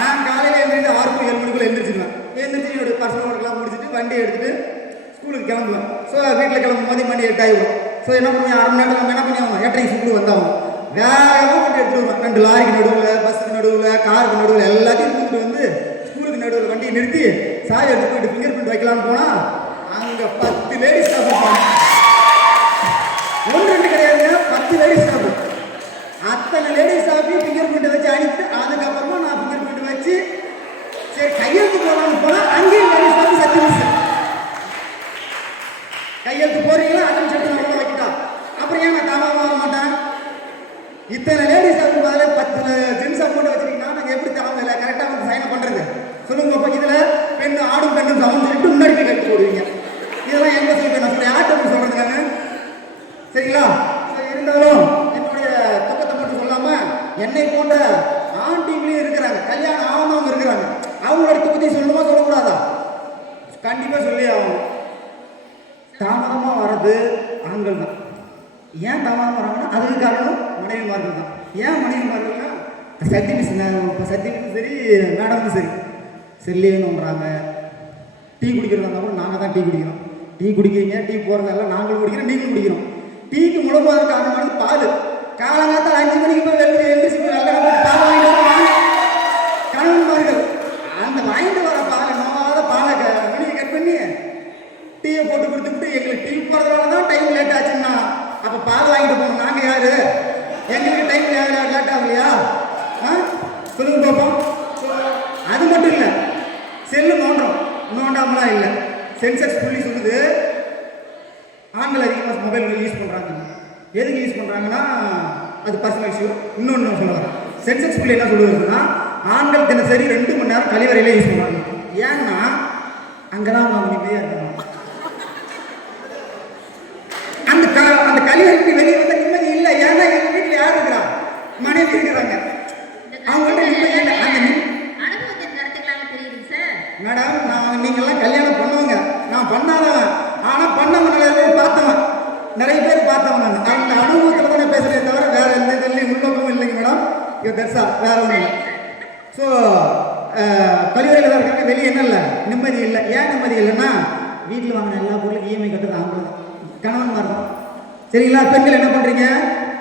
நான் காலையில எழுந்திரிட்டு 6 to 7 மணிக்குள்ள எழுந்திரிச்சிடுவேன். எழுந்திரிச்சு என்னோட பர்சனல் ஒர்க்லாம் முடிச்சுட்டு வண்டி எடுத்துட்டு ஸ்கூலுக்கு கிளம்புவேன். ஸோ வீட்டில் கிளம்பும் போது மணி 8 ஆகிடும். ஸோ என்ன பண்ணுவேன், 1/2 மணி நேரத்தில் நம்ம என்ன பண்ணுவோம், 8:30 ஸ்கூலுக்கு வந்தாகும். வேகமாக வண்டி எடுத்துட்டு வருவேன். 2 லாரிக்கு நடுவில், பஸ்ஸுக்கு நடுவில், காருக்கு நடுவில் எல்லாத்தையும் எடுத்துட்டு வந்து ஸ்கூலுக்கு நடுவில் வண்டியை நிறுத்தி சாவி எடுத்து போயிட்டு ஃபிங்கர் பிரிண்ட் வைக்கலான்னு போனால் அங்கே 10 லேடிஸ் ஸ்டாஃப் இருப்பாங்க. 1-2 கிடையாதுங்க, 10 லேடிஸ் ஸ்டாஃப். அத்தனை லேடிஸ் ஸ்டாஃபையும் ஃபிங்கர் பிரிண்ட் வச்சு அனுப்பி அதுக்கப்புறமா நான் ஃபிங்கர் பிரிண்ட் வச்சு சரி கையெழுத்து போகலான்னு போனால் அங்கேயும் லேடிஸ் ஸ்டாஃப் சத்தி மிஸ். கையெழுத்து போறீங்களா, அட்டன் சட்டி நான் வைக்கிட்டா. அப்புறம் ஏன் நான் தாமதமாக வர மாட்டேன்? இத்தனை லேடிஸ் ஸ்டாஃப் பதில் 10 ஜென்ஸ் அமௌண்ட் வச்சிருக்கீங்கன்னா நாங்கள் எப்படி தாமதில்லை கரெக்டாக வந்து சைனை பண்ணுறது சொல்லுங்க. அப்போ இதில் பெண் ஆடும் பெண்ணும் சமம் சொல்லிட்டு முன்னாடி போய் கட்டி போடுவீங்க. இதெல்லாம் எங்கே சொல்லி நான் சொல்ல யார்கிட்ட போய் சொல்கிறதுக்காங்க? சரிங்களா? இருந்தாலும் என்னுடைய துக்கத்தை மட்டும் சொல்லாமல் என்னை போன்ற ஆண் டீம்லேயும் இருக்கிறாங்க, கல்யாணம் ஆகாதவங்க இருக்கிறாங்க. அவங்களோட துக்கத்தையும் சொல்லணுமா சொல்லக்கூடாதா? கண்டிப்பாக சொல்லி ஆகணும். தாமதமாக வர்றது ஆண்கள் தான். ஏன் தாமதமாக வராங்கன்னா அதுக்கு காரணம் மனைவிமார்கள் தான். ஏன் மனைவிமார்கள்னா சத்தி மிஸ், இப்போ சத்தி மிஸ் சரி, மேடமும் சரி செல்லேன்னுன்றாங்க. டீ குடிக்கிறதா இருந்தால் கூட நாங்கள் தான் டீ குடிக்கிறோம். டீ குடிக்கிறீங்க, டீ போகிறதெல்லாம் நாங்களும் குடிக்கிறோம், நீங்களும் குடிக்கிறோம். டீக்கு முழுவதும் காரணமானது பால். காலங்காலத்தில் 5 மணிக்கு போய் எழுந்திரிச்சு வெள்ளம் பால் வாங்கிட்டு வருவாங்க கணவன்மார்கள். அந்த வாங்கிட்டு வர பாலை நோவாத பாலை வெளியே கட் பண்ணி டீயை போட்டு கொடுத்துட்டு எங்களுக்கு டீ போகிறதுனால தான் டைம் லேட் ஆச்சுன்னா அப்போ பால் வாங்கிட்டு போகணும். நாங்கள் யாரு? எங்களுக்கு டைம் லேட் ஆகலையா? சொல்லுங்க பார்ப்போம். அது மட்டும் இல்லை, செல்லு நோண்டாமலாம் இல்லை. சென்செக்ஸ் புள்ளி சொல்லுது ஆண்கள் அதிகமாக மொபைல் யூஸ் பண்ணுறாங்க. எதுக்கு யூஸ் பண்ணுறாங்கன்னா அது பர்சனல் இஷ்யூ. இன்னொன்று சொல்ல வரேன், சென்செக்ஸ் புள்ளி என்ன சொல்லுதுன்னா ஆண்கள் தினசரி 2 மணி நேரம் கழிவறையிலே யூஸ் பண்ணுறாங்க. ஏன்னா அங்கே தான் அவங்க நிம்மதியாக இருக்காங்க. அந்த கழிவறைக்கு வெளியே வந்த நிம்மதி இல்லை. ஏன்னா எங்கள் வீட்டில் யார் இருக்கிறா? மனைவி இருக்கிறாங்க. அவங்கள்ட்ட நிம்மதி இல்லை. அனுபவத்தின் கருத்துக்களாக தெரியுது சார். மேடம், நீங்கள்லாம் கல்யாணம் பண்ணுவாங்க, நான் பண்ணாதவன். ஆனால் பண்ணவன் நிறைய பேர் பார்த்தவன். நான் அந்த அனுபவத்தில் தான் பேசுகிறேன் தவிர வேற எந்த இதுலையும் உள்நோக்கமும் இல்லைங்க மேடம். இது பெருசா வேற ஒன்றும் இல்லை. ஸோ கழிவறையில் தான் இருக்காங்க, வெளியே என்ன இல்லை, நிம்மதி இல்லை. ஏன் நிம்மதி இல்லைன்னா வீட்டில் வாங்கின எல்லா பொருளுக்கும் இஎம்ஐ கட்டுறது ஆம்பளை தான், கணவன்மார் தான். சரிங்களா? பெண்கள் என்ன பண்ணுறீங்க?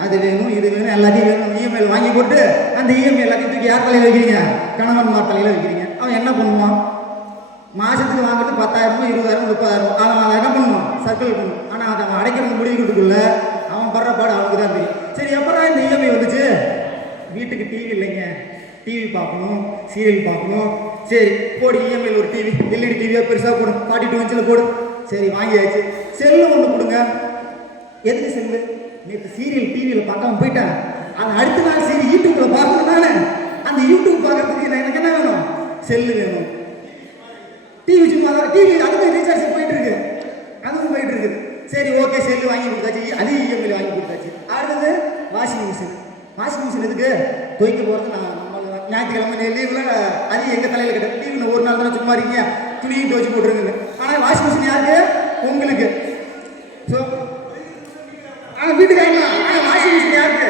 அது வேணும் இது வேணும் எல்லாத்தையும் வேணும் இஎம்ஐயில் வாங்கி போட்டு அந்த இஎம்ஐ எல்லாத்தையும் தூக்கி யார் தலையில் வைக்கிறீங்க? கணவன்மார் தலையில் வைக்கிறீங்க. அவன் என்ன பண்ணுவான்? மாதத்துக்கு வாங்குறது 10,000 20,000 30,000. அவன் என்ன பண்ணுவான்? சர்க்கிள் பண்ணும். ஆனால் அதை அவன் அடைக்கிறது முடிவுக்கிறதுக்குள்ள அவன் படுற பாடு அவனுக்கு தான் தெரியும். சரி, அப்புறம் இந்த இஎம்ஐ வந்துச்சு. வீட்டுக்கு டிவி இல்லைங்க, டிவி பார்க்கணும், சீரியல் பார்க்கணும். சரி போடு, இஎம்ஐயில் ஒரு டிவி, எல்இடி டிவியாக பெருசாக போடு, 42 இன்ச்சில் போடு. சரி வாங்கியாச்சு. செல்லு ஒன்று கொடுங்க. எதுக்கு செல்லு? நேற்று சீரியல் டிவியில் பார்க்காம போயிட்டேன், அது அடுத்த நாள் சரி யூடியூப்பில் பார்க்கணும். தானே அந்த யூடியூப் பார்க்கறதுக்கு எனக்கு என்ன வேணும்? செல்லு வேணும். டிவி சும்மா தான், டிவி அதுக்கும் ரீசார்ஜ் போயிட்டு இருக்கு, அதுவும் போயிட்டு இருக்குது. சரி ஓகே, செல்லு வாங்கி கொடுத்தாச்சு, அது இஎம்ஐயில் வாங்கி கொடுத்தாச்சு. அடுத்தது வாஷிங் மிஷின். வாஷிங் மிஷின் எதுக்கு? துவைக்க போகிறது நான் ஞாயிற்றுக்கிழமை லீவில் அது எங்கள் தலையில் கிட்ட டிவியில் ஒரு நாள் தானே சும்மா இருக்கீங்க, துணியும் துவைச்சி போட்டுருங்க. ஆனால் வாஷிங் மிஷின் யாருக்கு? உங்களுக்கு. ஸோ ஆனால் வீட்டுக்கு வாங்கலாம். ஆனால் வாஷிங் மிஷின் யாருக்கு?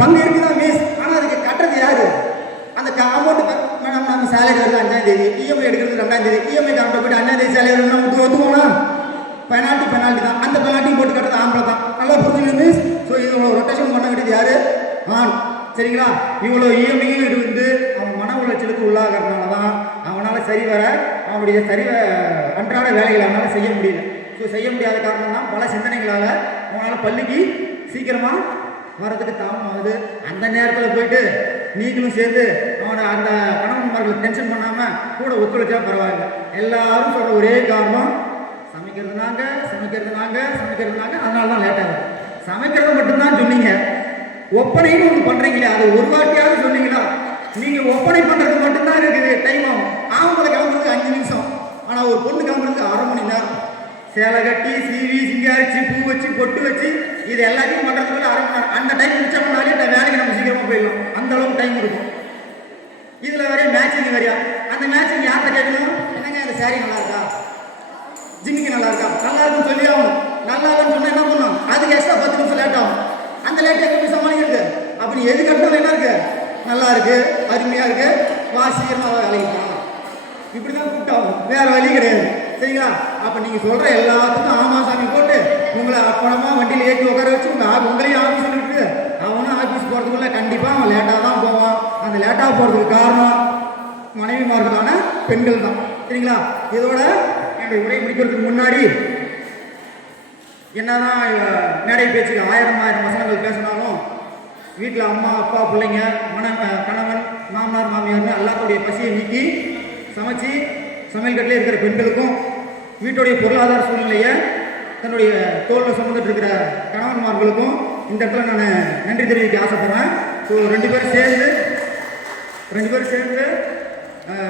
பங்கு இருக்குதா மிஸ்? ஆனால் அதுக்கு கட்டுறது யாரு? அந்த அமௌண்ட் மேடம் நம்ம சேலரி வருது 5ஆம் தேதி, இஎம்ஐ எடுக்கிறது 2ஆம் தேதி, இஎம்ஐ கவுண்டர் போய்ட்டு 2ஆம் தேதி சேலரி வருது, நம்ம ஒத்துவோம்னா பெனால்ட்டி தான். அந்த பெனால்ட்டி போட்டு கட்டுறது ஆம்பளை தான். நல்லா புரிஞ்சுக்கணும் மிஸ். ஸோ இவ்வளோ ரொட்டேஷன் பண்ண வேண்டியது யாரு? ஆண். சரிங்களா? இவ்வளோ இஎம்ஐயும் இருந்து அவன் மன உளைச்சலுக்கு உள்ளாகிறதுனால தான் அவனால் சரிவர அவனுடைய அன்றாட வேலைகளை அவனால் செய்ய முடியல. ஸோ செய்ய முடியாத காரணம் தான் பல சிந்தனைகளால் அவனால் பள்ளிக்கு சீக்கிரமாக வரதுக்கு தாமமாகுது. அந்த நேரத்தில் போயிட்டு நீங்களும் சேர்ந்து அவனை அந்த கணவன்மார்களை டென்ஷன் பண்ணாமல் கூட ஒத்துழைச்சா பரவாயில்ல. எல்லாரும் சொல்கிற ஒரே காரணம் சமைக்கிறது நாங்கள், அதனால தான் லேட் ஆகும். சமைக்கிறது மட்டும்தான் சொன்னீங்க. ஒப்பனைன்னு ஒன்று பண்ணுறீங்களே, அது ஒரு வாட்டியாவது சொன்னீங்களா? நீங்கள் ஒப்பனை பண்ணுறது மட்டும்தான் இருக்குது டைம் ஆகும். ஆம்பளை கிளம்புறதுக்கு 5 நிமிஷம், ஆனால் ஒரு பொண்ணு கிளம்புறதுக்கு 1/2 மணி நேரம். சேலை கட்டி சீவி சிங்காரிச்சு பூ வச்சு பொட்டு வச்சு இது எல்லாத்தையும் பண்ணுறதுக்குள்ள 1/2 மணி நேரம். அந்த டைம் மிச்சம்னாலே இந்த வேலைக்கு நம்ம சீக்கிரமாக போயிடலாம். அந்த அளவுக்கு டைம் இருக்கும். இதில் வேற மேட்சிங் வரையா. அந்த மேட்சிங் யார்கிட்ட கேட்கணும்? என்னங்க இந்த சாரி நல்லா இருக்கா, ஜிம்மிக்கு நல்லா இருக்கா? நல்லா இருக்குன்னு சொல்லி ஆகணும். நல்லா இல்லைன்னு சொன்னால் என்ன பண்ணணும்? அதுக்கு எக்ஸ்ட்ரா 10 நிமிஷம் லேட் ஆகும். அந்த லேட் எப்படி சமாளிக்கிறது? அப்படி எது கட்டணும்? என்ன இருக்கு? நல்லா இருக்கு, அருமையாக இருக்கு, சீக்கிரமாக வேலைக்கு போகலாம். இப்படி தான் கூப்பிட்டாகும், வேற வழி கிடையாது. சரிங்களா? அப்போ நீங்கள் சொல்கிற எல்லாத்துக்கும் ஆமா சாமி போட்டு உங்களை அப்படமா வண்டியில் ஏற்றி உட்கார வச்சு உங்களையும் ஆஃபீஸ் விட்டு அவனும் ஆஃபீஸ் போகிறதுக்குள்ள கண்டிப்பாக அவன் லேட்டாக தான் போவான். அந்த லேட்டாக போகிறதுக்கு காரணம் மனைவிமார்களான பெண்கள் தான். சரிங்களா? இதோட என்னுடைய உரை முடிக்கிறதுக்கு முன்னாடி என்னதான் மேடை பேச்சுக்கு 1000 வசனங்கள் பேசினாலும் வீட்டில் அம்மா அப்பா பிள்ளைங்க கணவன் மாமனார் மாமியார்னு எல்லாத்துடைய பசியை நீக்கி சமைச்சு சமையல் கட்டிலே இருக்கிற பெண்களுக்கும் வீட்டுடைய பொருளாதார சூழ்நிலையை தன்னுடைய தோளில் சுமந்துட்டு இருக்கிற கணவன்மார்களுக்கும் இந்த இடத்துல நான் நன்றி தெரிவிக்க ஆசைப்படுறேன். ஸோ 2 பேரும் சேர்ந்து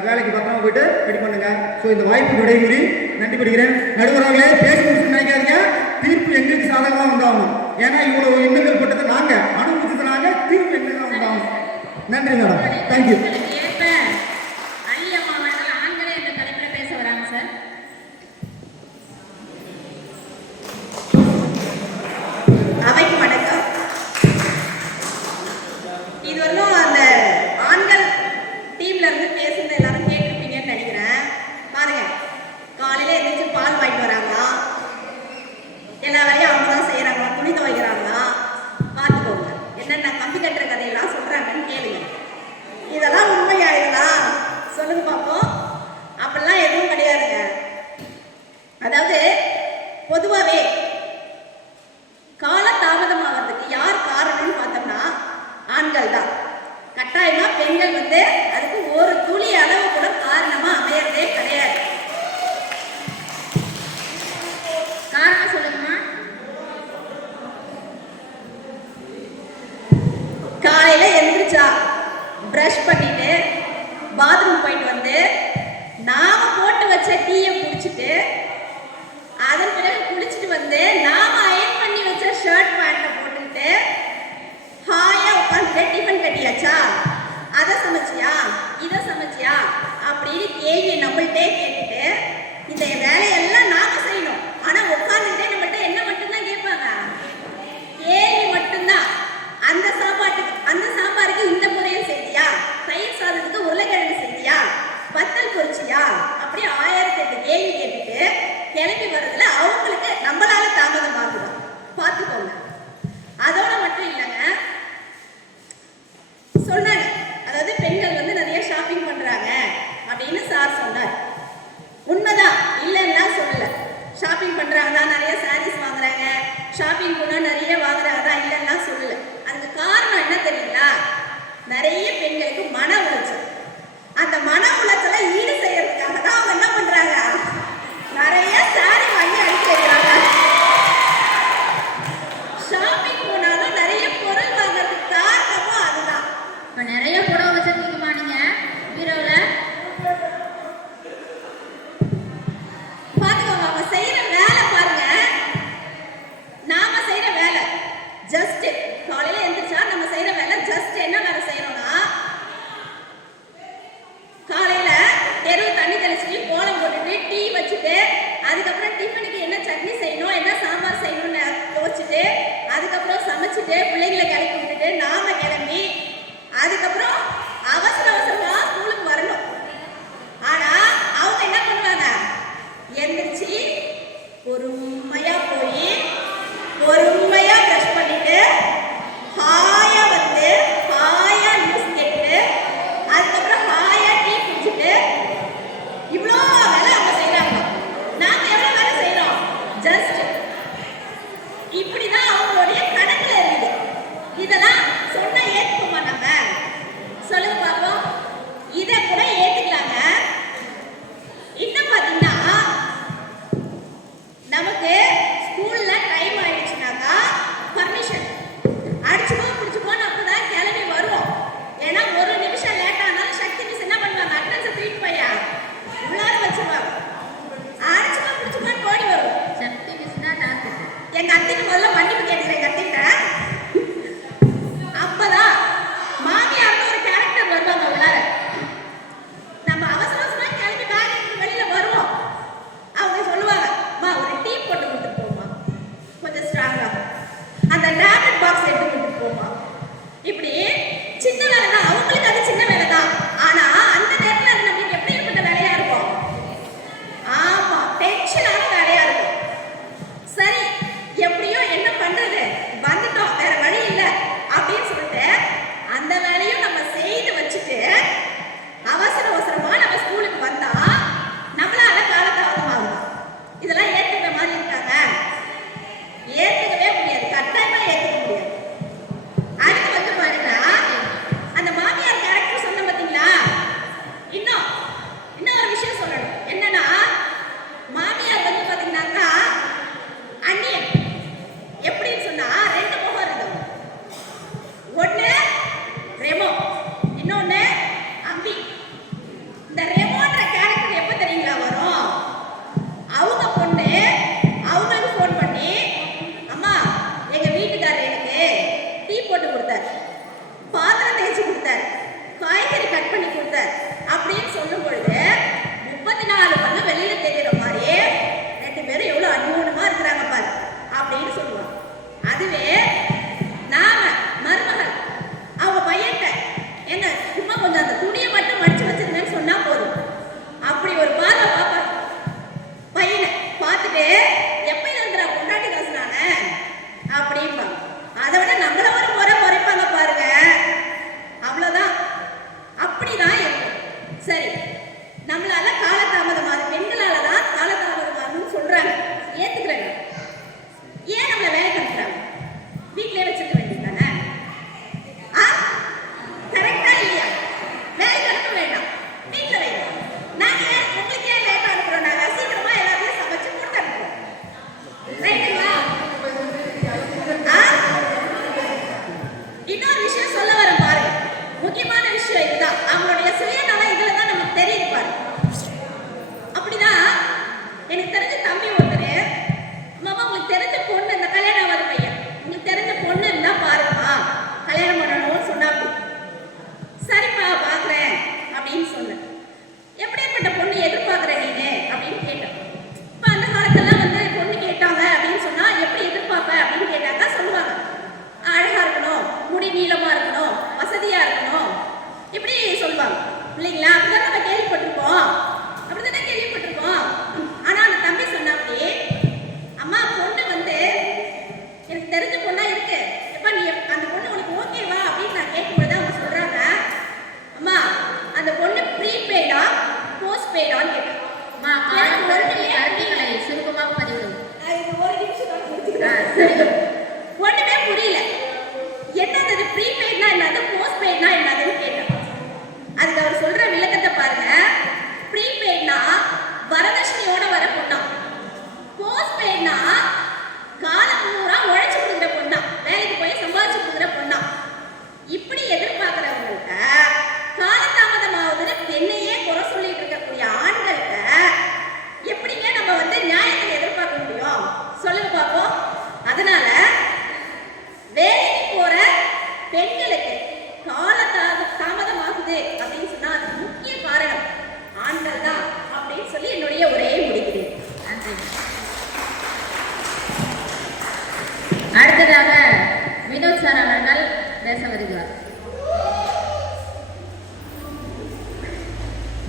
வேலைக்கு பத்திரமா போயிட்டு ரெடி பண்ணுங்க. ஸோ இந்த வாய்ப்பு விடைபெறி நன்றி பெறுகிறேன். நடுவர்களே, பேசி முடிச்சு நினைக்காதீங்க, தீர்ப்பு எங்களுக்கு சாதகமாக உண்டாகணும். ஏன்னா இவ்வளவு எண்ணங்கள் போட்டது நாங்கள் அனுபவிச்சது நாங்கள், தீர்ப்பு எங்களுக்கு தான் உண்டாகணும். நன்றி மேடம், தேங்க்யூ. அவைக்கு வணக்கம். இது வரலும் அந்த ஆண்கள் டீம்ல இருந்து பேசுறது எல்லாரும் கேட்டிருப்பீங்கன்னு நினைக்கிறேன். பாருங்க, காலையில எந்திரிச்சு பால் வாங்கிட்டு வராங்களா, எல்லா வேலையும் அவங்க தான் செய்யறாங்களா, துணி துவைக்கிறாங்களா, பார்த்துக்கோங்க. என்னென்ன கம்பி கட்டுற கதையெல்லாம் சொல்றாங்கன்னு கேளுங்க. இதெல்லாம் உண்மையாயிருங்களா? சொல்லுங்க பார்ப்போம். அப்படிலாம் எதுவும் கிடையாதுங்க. அதாவது பொதுவாகவே கால தாமதமாகிறதுக்கு யார் காரணம்னு பார்த்தோம்னா ஆண்கள் தான். கட்டாயமா பெண்கள் அதுக்கு ஒரு துளி அளவு கூட காரணமா அமையறதே கிடையாது. காரணம் சொல்லுங்கம்மா. காலையில எந்திரிச்சா பிரஷ் பண்ணிட்டு பாத்ரூம் போயிட்டு நாம போட்டு வச்ச டீயை குடிச்சிட்டு அதன் பிறகு குளிச்சுட்டு நாம அயன் பண்ணி வச்ச ஷர்ட் பேண்ட்டை போட்டுக்கிட்டு ஹாயா உட்காந்து டிஃபன் கட்டியாச்சா, அதை சமைச்சியா, இதை சமைச்சியா அப்படின்னு கேள்வி நம்மள்கிட்டே கேட்டுட்டு இந்த வேலையெல்லாம் நாம செய்யணும். ஆனா உட்காந்துட்டே நம்மள்கிட்ட என்ன மட்டும்தான் கேட்பாங்க? கேள்வி மட்டும்தான். அந்த சாம்பாருக்கு இந்த முறையில் செஞ்சியா, தயிர் சாதத்துக்கு உருளைக்கிழங்கு செஞ்சியா, வத்தல் பொரிச்சியா, அப்படி 1008 யார் சொன்னார்? உண்மைதான், இல்லைன்னா சொல்லல. ஷாப்பிங் பண்றாங்க தான், நிறைய சாரீஸ் வாங்குறாங்க, ஷாப்பிங் போனா நிறைய வாங்குறாங்க தான், இல்லைன்னா சொல்லல. அதுக்கு காரணம் என்ன தெரியுங்களா? நிறைய பெண்களுக்கு மன உளைச்சல். அந்த மன உளைச்சலை ஈடு செய்யறதுக்காக தான் அவங்க என்ன பண்றாங்க, நிறைய சாரி வாங்கி அடிச்சு வைக்கிறாங்க. ஷாப்பிங் போனாலும் நிறைய பொருள் வாங்குறதுக்கு காரணமும் அதுதான். இப்போ நிறைய புடவை வச்சிருக்கீங்கம்மா நீங்க பீரோல? பாத்துக்கோங்க, அவங்க செய்யற வேலை பாருங்க. நாம செய்யற வேலை ஜஸ்ட் காலையில எந்திரிச்சா நம்ம செய்யற வேலை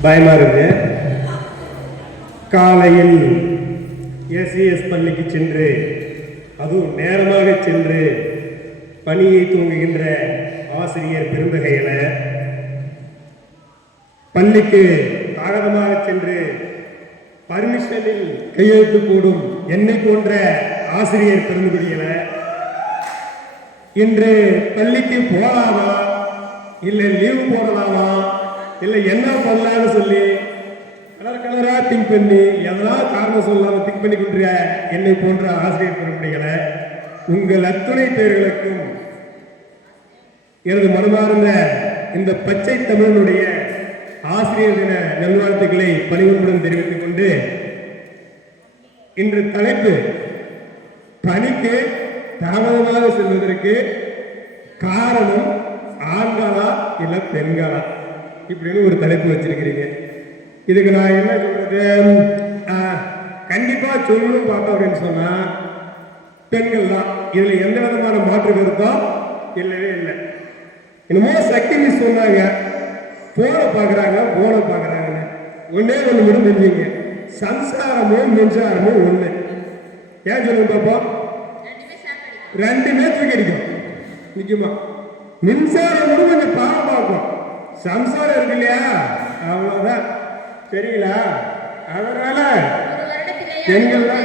பயமா இருக்கு. காலையில் எஸ்இஎஸ் பள்ளிக்கு சென்று அதுவும் நேரமாக சென்று பணியை தூங்குகின்ற ஆசிரியர் பெருந்தகையில பள்ளிக்கு தாமதமாக சென்று பர்மிஷனில் கையெழுத்து போடும் என்னை போன்ற ஆசிரியர் பெருந்தகையில இன்று பள்ளிக்கு போகலாமா இல்லை லீவு போடலாமா இல்லை என்ன பண்ணலாம்னு சொல்லி கலர் கலரா திங்க் பண்ணி எதனா காரணம் சொல்லாம திங்க் பண்ணி கொண்டிருக்க என்னை போன்ற ஆசிரியர் பெருமைகளை உங்கள் அத்துணை பேர்களுக்கும் எனது மனமார்ந்த இந்த பச்சை தமிழனுடைய ஆசிரியர் தின நல்வாழ்த்துக்களை பணிவுடன் தெரிவித்துக் கொண்டு இன்று தலைப்பு பணிக்கு தாமதமாக செல்வதற்கு காரணம் ஆண்களா இல்ல பெண்களா இப்படின்னு ஒரு தலைப்பு வச்சிருக்கிறீங்க. இதுக்கு நான் என்ன சொல்றது, கண்டிப்பா சொல்லணும் பார்த்தோம் அப்படின்னு சொன்னா பெண்கள் தான். இதுல எந்த விதமான மாற்று கருத்தோ இல்லவே இல்லை. என்னமோ சக்தி மிஸ் சொன்னாங்க, போனை பார்க்குறாங்கன்னு. ஒன்னே ஒன்று மட்டும் தெரிஞ்சுங்க, சம்சாரமும் மின்சாரமும் ஒன்று. ஏன் சொல்லுங்க பாப்போம், ரெண்டுமே தூக்கி அடிக்கும் நிச்சயமா. மின்சாரம் கூட கொஞ்சம் பாவம் பார்க்கும், சம்சாரம் இருக்கு இல்லையா அவ்வளவுதான். சரிங்களா? அதனால பெண்கள் தான்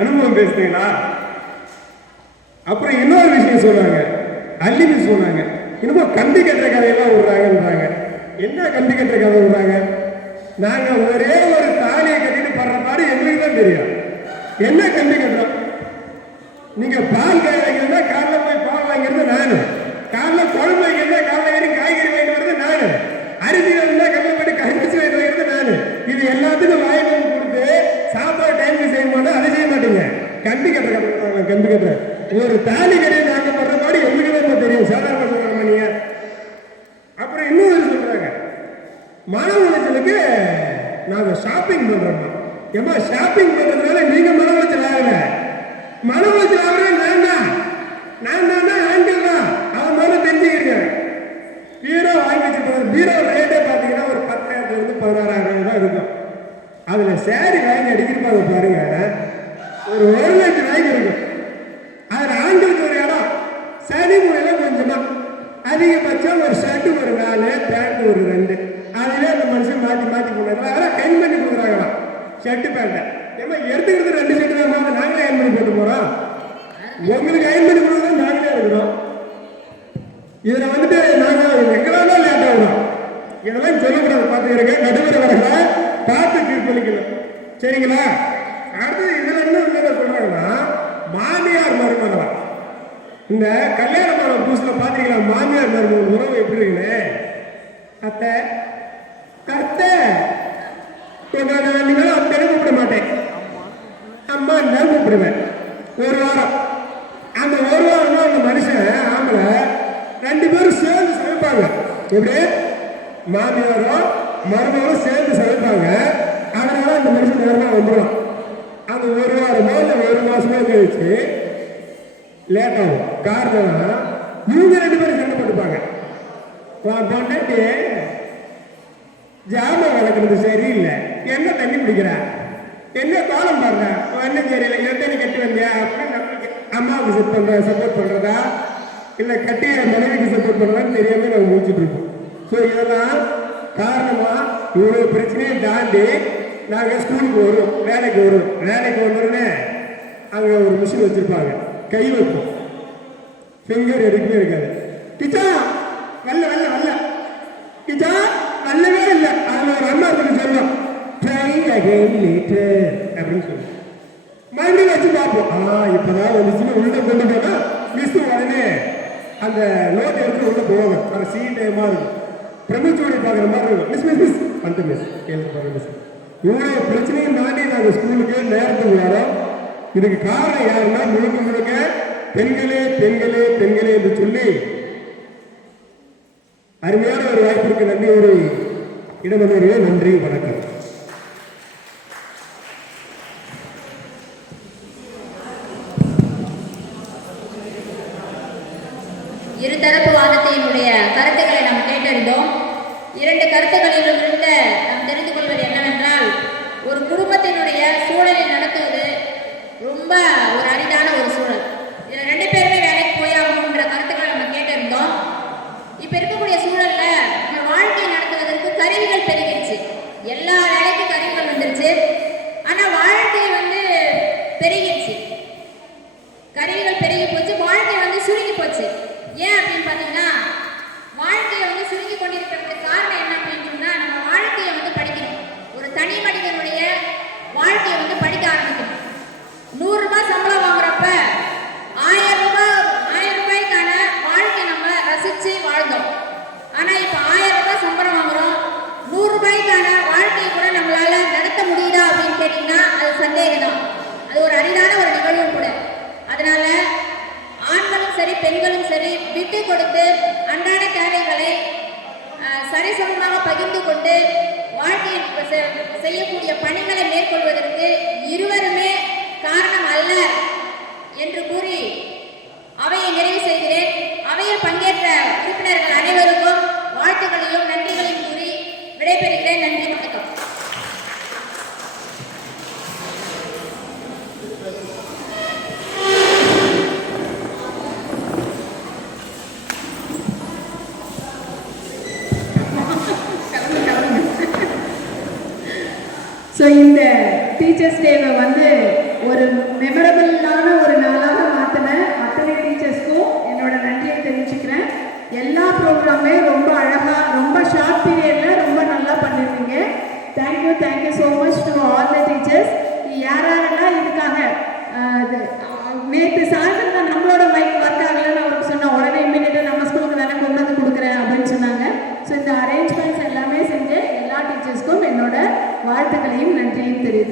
அனுபவம் பேசுறீங்களா? அப்புறம் இன்னொரு விஷயம் சொன்னாங்க, அள்ளின்னு சொன்னாங்க, இன்னமும் கண்டு கட்டுற கதையெல்லாம் விடுறாங்கன்றாங்க. என்ன கண்டு கட்டுற கதை விடுறாங்க? நாங்க ஒரே ஒரு தாலியை கட்டிட்டு படுற மாதிரி எங்களுக்கு தான் தெரியும். என்ன கண்டு கட்டுறோம்? நீங்க பால் காய் வாங்கிறதா காலைல போய் பால் வாங்கிறது நானு, காலைல குழம்பு வைக்கிறதா காலைல ஏறி காய்கறி வாங்கிட்டு வர்றது நானு, அரிசி இருந்தா கடலை போட்டு கரிசி வாங்கிட்டு வைக்கிறது நானு. இது எல்லாத்துக்கும் வாங்கிட்டு வந்து கொடுத்து சாப்பாடு டைமுக்கு செய்ய மாட்டோம், அதை செய்ய மாட்டீங்க. கண்டு கட்டுற கதை கண்டு கட்டுற ஒரு தாலி கடையை நாங்க படுற மாதிரி எங்களுக்கு தான் தெரியும். சாதாரண சொல்றாங்க நீங்க. அப்புறம் இன்னொரு சொல்றாங்க, மன உளைச்சலுக்கு நாங்க ஷாப்பிங் பண்றோம். ஏமா ஷாப்பிங் பண்றதுனால நீங்க மன உளைச்சல் ஆகல, மன உளைச்சல் ஆகுறது நான் தான் ஆண்கள் தான். அவன் மேல தெரிஞ்சுக்கிறீங்க. பீரோ வாங்கி வச்சுருப்பாங்க, பீரோ ரேட்டே பார்த்தீங்கன்னா ஒரு 10,000 இருந்து 16,000 தான் இருக்கும். அதுல சேரி வாங்கி அடிக்கிறப்பாங்க பாருங்க, ஒரு 1 லட்சம் வாங்கி இருக்கும். அதுல ஆண்களுக்கு ஒரு இடம், சனி முறையில கொஞ்சமா, அதிகபட்சம் ஒரு ஷர்ட் ஒரு 4, பேண்ட் ஒரு 2, அதுல அந்த மனுஷன் மாத்தி போடுறாங்க. அதெல்லாம் கைன் பண்ணி கொடுக்குறாங்களா ஷர்ட் பேண்ட? ஏமா எடுத்துக்கிறது 2 ஷர்ட் தான், நாங்களே அயன் பண்ணி போட்டு போறோம். உங்களுக்கு அயன் பண்ணி கொடுக்குறது நாங்களே இருக்கிறோம். இதுல வந்துட்டு நாங்க எங்களால லேட் ஆகுறோம். இதெல்லாம் சொல்லக்கூடாது, பார்த்துக்கிறேங்க. நடுவர் வரல பார்த்து தீர்ப்பளிக்கணும், சரிங்களா? அடுத்தது இதுல என்ன சொல்றாங்கன்னா, மாமியார் மருமகளா? இந்த கல்யாணமான புதுசுல பாத்தீங்களா மாமியார் மருமகள் உறவு எப்படி இருக்குன்னு? அத்தை நீங்களும் அத்தை கூப்பிட மாட்டேன், அம்மா தான் கூப்பிடுவேன். ஒரு வாரம், அந்த ஒரு வாரம் தான் அந்த மனுஷன் ஆம்பளை 2 பேரும் சேர்ந்து சமைப்பாங்க. எப்படி? மாமியாரும் மருமகளும் சேர்ந்து சமைப்பாங்க. அதனால அந்த மனுஷன் நேரமா வந்துடும். அந்த ஒரு வாரமோ இல்லை 1 மாசமோ கழிச்சு லேட் ஆகும். காரணம் இவங்க 2 பேரும் சண்டை போட்டுப்பாங்க. கொண்டாட்டி ஜாமான் வளர்க்கறது சரியில்லை, என்ன தண்ணி பிடிக்கிற, என்ன கோலம் பாடுற, என்ன சரியில்லை, என்ன தண்ணி கட்டி வந்தியா அப்படின்னு அம்மாவுக்கு சப்போர்ட் பண்றதா இல்லை கட்டிய மனைவிக்கு சப்போர்ட் பண்றதான்னு தெரியாம நாங்கள் முடிச்சுட்டு இருக்கோம். ஸோ இதெல்லாம் காரணமா இவ்வளோ பிரச்சனையை தாண்டி நாங்கள் ஸ்கூலுக்கு வருவோம், வேலைக்கு வந்தோடனே அங்கே ஒரு மிஷின் வச்சிருப்பாங்க, கை வைப்போம், ஃபிங்கர் எதுக்குமே இருக்காது. கிச்சா வரல கிச்சா வரவே இல்லை. அதில் ஒரு அம்மா சொல்லி சொல்லுவோம், ட்ரை அகைன் லேட்டர் அப்படின்னு சொல்லி மறுபடியும் வச்சு பார்ப்போம். இப்போதான் வந்துச்சுன்னு உள்ள கொண்டு போனா மிஸ் உடனே அந்த நோட் எடுத்து உள்ள போவாங்க. அந்த சீட்டயமா இருக்கும், பிரமிச்சோடி பார்க்குற மாதிரி இருக்கும். மிஸ் அந்த மிஸ் கேள்வி பாருங்க மிஸ். இவ்வளோ பிரச்சனையும் தாண்டி நாங்கள் ஸ்கூலுக்கு நேரத்துக்கு வரோம். இதுக்கு காரணம் யாருன்னா முழுக்க பெண்களே என்று சொல்லி அருமையான ஒரு வாய்ப்பிற்கு நன்றி ஒரு இடமொழியே. நன்றி, வணக்கம். இருதரப்பு மாணவர்களினுடைய கருத்துக்களை நாம் கேட்டறிந்தோம். 2 கருத்துக்களிலும் இருந்த நாம் தெரிந்து கொள்வது என்னவென்றால், ஒரு குடும்பத்தினுடைய சூழலை நடத்துவது ரொம்ப ஒரு அரிதான ஒரு சூழல். இதில் 2 பேருமே வேலைக்கு போயாகணுன்ற கருத்துக்களை நம்ம கேட்டிருந்தோம். இப்போ இருக்கக்கூடிய சூழல்ல நம்ம வாழ்க்கையை நடத்துவதற்கு கருவிகள் பெருகிடுச்சு. எல்லா வேலைக்கும் கருவிகள் வந்துருச்சு. ஆனால் வாழ்க்கை வந்து பெருகிடுச்சு. கருவிகள் பெருகி போச்சு, வாழ்க்கை வந்து சுருங்கி போச்சு. ஏன் அப்படின்னு பார்த்தீங்கன்னா, வாழ்க்கையை வந்து சுருங்கி கொண்டிருக்கிறதுக்கு காரணம் என்ன அப்படின்னு சொன்னால், நம்ம வாழ்க்கையை வந்து படிக்கணும். ஒரு தனி மனிதனுடைய வாழ்க்கையை வந்து படிக்க ஆரம்பிக்கணும். 100 ரூபாய் சம்பளம் வாங்குறப்ப 1000 ரூபாய்க்கான வாழ்க்கை நம்ம ரசித்து வாழ்ந்தோம். ஆனால் இப்போ 1000 ரூபாய் சம்பளம் வாங்குறோம், 100 ரூபாய்க்கான வாழ்க்கையை கூட நம்மளால நடத்த முடியுதா அப்படின்னு கேட்டிங்கன்னா அது சந்தேகம் தான். அது ஒரு அரிதான ஒரு நிகழ்வு கூட. அதனால ஆண்களும் சரி பெண்களும் சரி விட்டு கொடுத்து அன்றாட தேவைகளை சரிசமமாக பகிர்ந்து கொண்டு வாழ்க்கையில் செய்யக்கூடிய பணிகளை மேற்கொள்வதற்கு இருவருமே காரணம் அல்ல என்று கூறி அவையை நிறைவு செய்கிறேன். அவையில் பங்கேற்ற உறுப்பினர்கள் அனைவருக்கும் வாழ்த்துக்களையும் நன்றிகளையும் கூறி விடைபெறுகிறேன். நன்றி, வணக்கம். ஸோ இந்த டீச்சர்ஸ் டேவை வந்து ஒரு மெமரபிளான ஒரு நாளாக மாற்றின அத்தனை டீச்சர்ஸ்க்கும் என்னோட நன்றியை தெரிவிச்சுக்கிறேன். எல்லா ப்ரோக்ராமே ரொம்ப அழகாக, ரொம்ப ஷார்ட் பீரியடில் ரொம்ப நல்லா பண்ணியிருந்தீங்க. Thank you so much to all the teachers. யாரெல்லாம் இதுக்காக நேற்று சாயந்தரம் நம்மளோட மைக் ஒர்க் ஆகலைன்னு அவருக்கு சொன்னால் உடனே இம்மிடியட்டாக நம்ம ஸ்கூலுக்கு தானே கொண்டு வந்து கொடுக்குறேன் அப்படின்னு சொன்னாங்க. ஸோ இந்த அரேஞ்ச்மெண்ட்ஸ் எல்லாமே செஞ்ச எல்லா டீச்சர்ஸ்க்கும் என்னோட வாழ்த்துக்களையும் நன்றியும் தெரிவித்து